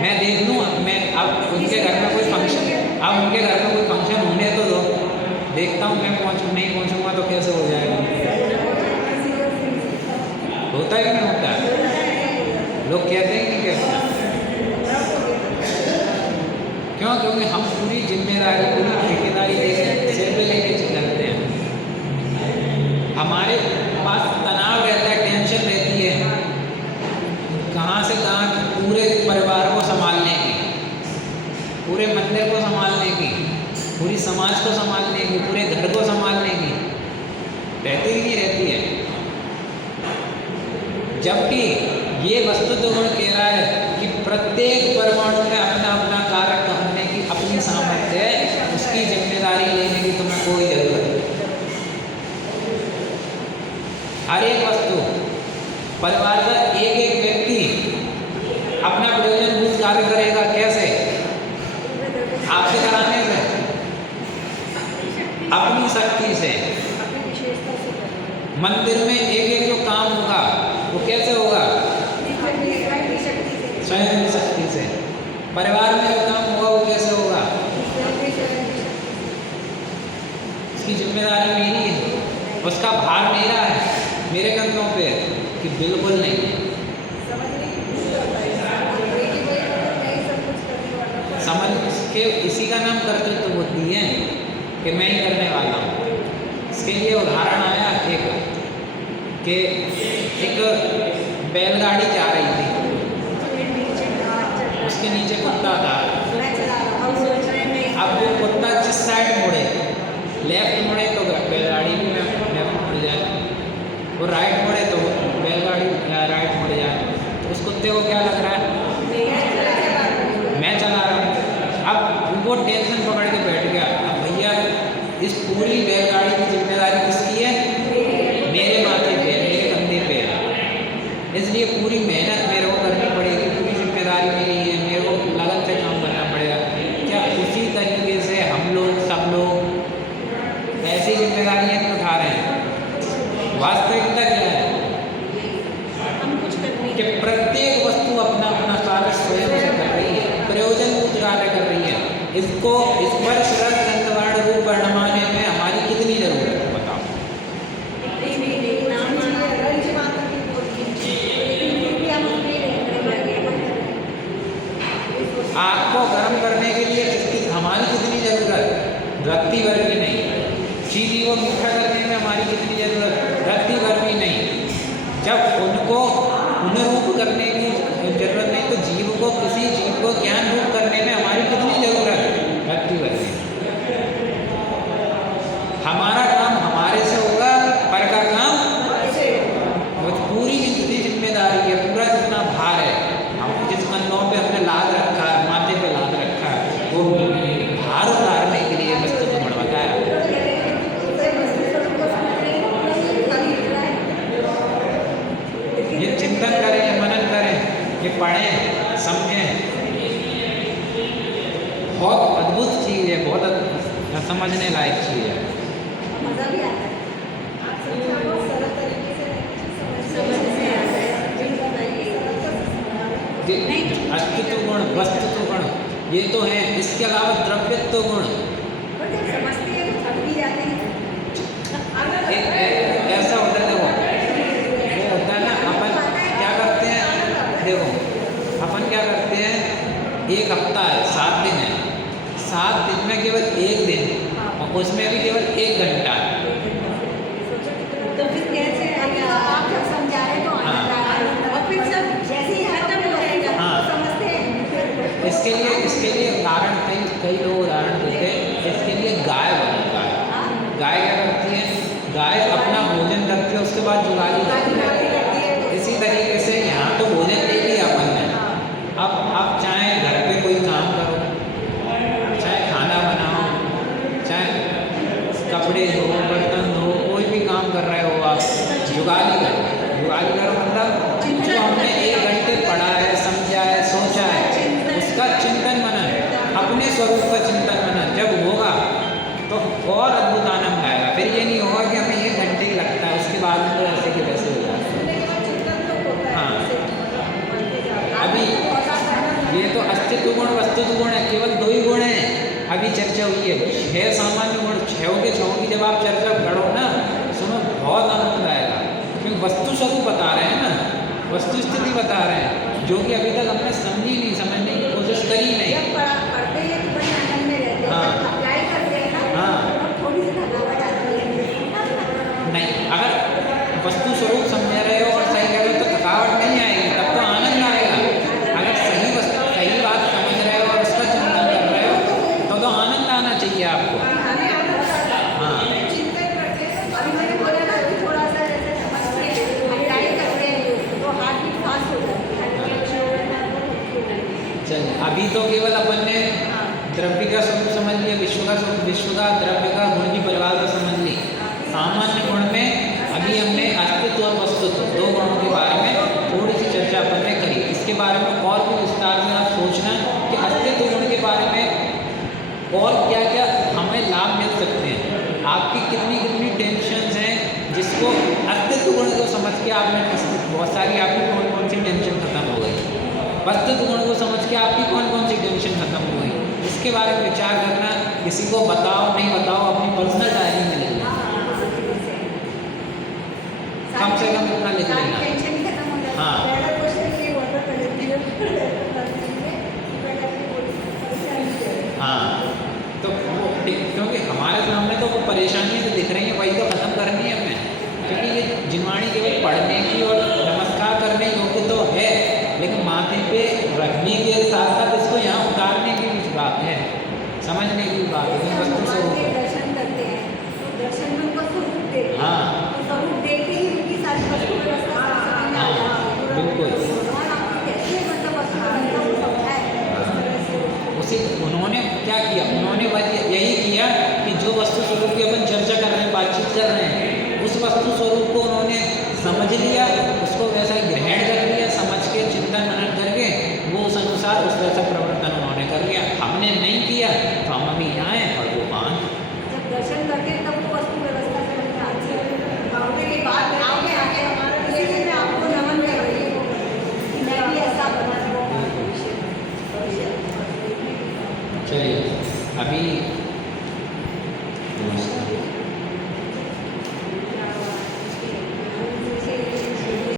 मैं देख लूँ, मैं अब उनके घर में कोई फंक्शन होने तो दो, देखता हूँ, मैं नहीं पहुँचूंगा तो कैसे हो जाएगा? होता ही नहीं होता है। लोग कहते हैं कि कैसे, क्यों? क्योंकि हम पूरी जिम्मेदारी, पूरी ठेकेदारी सिर पे लेके चलते हैं। हमारे पास तनाव रहता है, टेंशन रहती है, कहाँ से कहाँ पूरे परिवार को संभालने की, पूरे मंदिर को संभालने की, पूरी समाज को संभालने की, पूरे घर को संभालने की, रहती ही नहीं रहती है। जबकि ये वस्तुत्व गुण कह रहा है कि प्रत्येक परमाणु में अपना अपना कार्य करने की अपनी सामर्थ्य है, उसकी जिम्मेदारी लेने की तुम्हें कोई जरूरत नहीं। हर एक वस्तु, परिवार का एक एक व्यक्ति अपना प्रयोजनभूत कार्य करेगा। कैसे? आपसे कराने से, अपनी शक्ति से। मंदिर में एक एक जो काम होगा वो कैसे होगा? स्वयं की शक्ति से। परिवार में जो काम होगा वो कैसे होगा? इसकी जिम्मेदारी मेरी है, उसका भार मेरा है, मेरे कंधों पे है कि बिल्कुल नहीं है। समझ के इसी का नाम कर्तृत्व बुद्धि है कि मैं ही करने वाला हूँ। इसके लिए उदाहरण आया कि एक बैलगाड़ी जा रही थी, उसके नीचे कुत्ता था। अब वो कुत्ता जिस साइड मुड़े, लेफ्ट मुड़े तो बैलगाड़ी भी लेफ्ट मुड़ जाए, वो राइट मुड़े तो बैलगाड़ी राइट मुड़ जाए। तो उस कुत्ते को क्या लग रहा है? मैं चला रहा हूँ। अब वो टेंशन पकड़ के बैठ गया, अब भैया इस पूरी बैलगाड़ी की जिम्मेदारी किसकी है? मेरे माथे पे, मेरे कंधे पे है। इसलिए पूरी मेहनत मेरे को करनी पड़ेगी, पूरी जिम्मेदारी मेरी है, मेरे को लगन से काम करना पड़ेगा। क्या उसी तरीके से हम लोग, सब लोग ऐसी जिम्मेदारियाँ नहीं उठा रहे हैं? वास्तविकता क्या है कि प्रत्येक वस्तु अपना अपना कार्य स्वयं से कर रही है, प्रयोजनभूत कार्य कर रही है। इसको स्पर्श रस गंध वर्ण रूप वर्णमाने में हमारी कितनी जरूरत है बताओ? आग को गर्म करने के लिए हमारी कितनी जरूरत? रत्ती भर भी नहीं। चीनी को मीठा करने में हमारी कितनी जरूरत? रत्ती भर भी नहीं। जब उनको पुनरूप करने की जरूरत नहीं तो जीव को, किसी जीव को ज्ञान रूप करने में हमारी कितनी जरूरत? रत्ती भर नहीं। हमारा काम हमारे से होगा, पर का काम वो पूरी जितनी जिम्मेदारी है, पूरा जितना भार है, हम जिस कंधों पे हमने लाद रखा है, माथे पे लाद रखा है, वो भार उतारने के लिए वस्तुत्व गुण बताया। ये चिंतन करें, ये मनन करें, ये पढ़ें, समझें। बहुत अद्भुत चीज़ है, बहुत समझने लायक चीज़ है। मज़ा भी आता है। आप समझो सरल तरीके से समझने आता है। अस्तित्व गुण, वस्तुत्व गुण ये तो है, इसके अलावा द्रव्यत्व गुण। पर जब समझते हैं तो थक भी जाते हैं। ऐसा होता है, देखो वो होता है ना, अपन क्या करते हैं, देखो अपन क्या करते हैं, एक हफ्ता है, 7 दिन है, 7 दिन में केवल एक दिन और उसमें भी केवल 1 घंटा। तो फिर कैसे आप जब समझा रहे तो आनंद आ रहा है और फिर सब जैसे ही खत्म हो जाएगा समझते हैं। इसके लिए उदाहरण कई लोग उदाहरण देते हैं। इसके लिए गाय बनी, गाय क्या करती है? गाय अपना भोजन करती है, उसके बाद जुगाली करती है। इसी तरीके से यहाँ तो भोजन दे दिया अपन ने, अब आप चाहे घर पे कोई काम करो, चाहे खाना बनाओ, चाहे कपड़े धो, बर्तन धो, कोई भी काम कर रहे हो आप, जुगाली करो। जुगाली करो मतलब जो हमने 1 घंटे पढ़ा है, समझा है, सोचा है, उसका चिंतन मनन, अपने स्वरूप का चिंतन मनन जब होगा तो और अद्भुत आनंद आएगा। फिर ये नहीं होगा कि हमें 1 घंटे ही लगता है, उसके बाद में तो ऐसे के वैसे हो जाता है। हाँ, अभी ये तो अस्तित्व गुण, वस्तुत्व गुण है, केवल 2 ही गुण हैं। अभी चर्चा हुई है 6 सामान्य गुण, 6 के 6 की जब आप चर्चा करो ना, सुनो बहुत आनंद आएगा, क्योंकि वस्तु स्वरूप बता रहे हैं ना। वस्तु स्थिति बता रहे हैं, जो कि अभी तक हमने समझी नहीं, समझने की कोशिश करी नहीं। जब पढ़ते हैं तो बड़े आनंद में रहते हैं, हाँ। जब अप्लाई करते हैं ना हाँ। तो थोड़ी सी थकावट आती है। नहीं, अगर वस्तु स्वरूप समझ रहे हो और सही कर रहे हो तो थकावट नहीं आएगी, तब तो आनंद आएगा। अगर सही बात समझ रहे हो और उसका चिंतन कर रहे हो तो आनंद आना चाहिए आपको। हमें आनंद आता है। हाँ। चिंतन करते हैं, अभी मैंने बोला ना कि थोड़ा सा जैसे समझते हैं, अप्लाई करते हैं तो हार्ट बीट फास्ट हो जाती है। चलिए, अभी तो केवल अपन ने द्रव्य का स्वरूप समझ लिया, विश्व का स्वरूप, विश्व का द्रव्य का गुण की परिभाषा समझ ली। सामान्य गुण में अभी हमने अस्तित्व और वस्तुत्व, दो गुणों के बारे में थोड़ी सी चर्चा अपन ने करी। इसके बारे में और भी विस्तार में आप सोचना कि अस्तित्व गुण के बारे में और क्या क्या हमें लाभ मिल सकते हैं। आपकी कितनी कितनी टेंशन्स हैं जिसको अस्तित्व गुण को समझ के आपने बहुत सारी आपकी कौन कौन सी टेंशन खत्म हो गई, वस्तुत्व गुण को समझ के आपकी कौन कौन सी टेंशन खत्म हो गई, इसके बारे में विचार करना। किसी को बताओ नहीं बताओ, अपनी पर्सनल डायरी में लिख लो, कम से कम इतना लिख लेना। टेंशन ही खत्म हो जाती है। हाँ। पहला क्वेश्चन ये हुआ था पहले क्लियर पहले अपनी परेशानी क्या है। हाँ, तो वो क्योंकि हमारे सामने तो वो परेशानियाँ जो दिख रही हैं वही तो खत्म करनी है हमें, क्योंकि ये जिनवाणी केवल पढ़ने की और नमस्कार करने योग्य तो है, लेकिन माथे पे रखने के साथ साथ इसको यहाँ उतारने की भी बात है, समझने की बात है। वस्तु स्वरूप दर्शन करते हैं तो दर्शन में उनको स्वरूप देखते हैं। हाँ,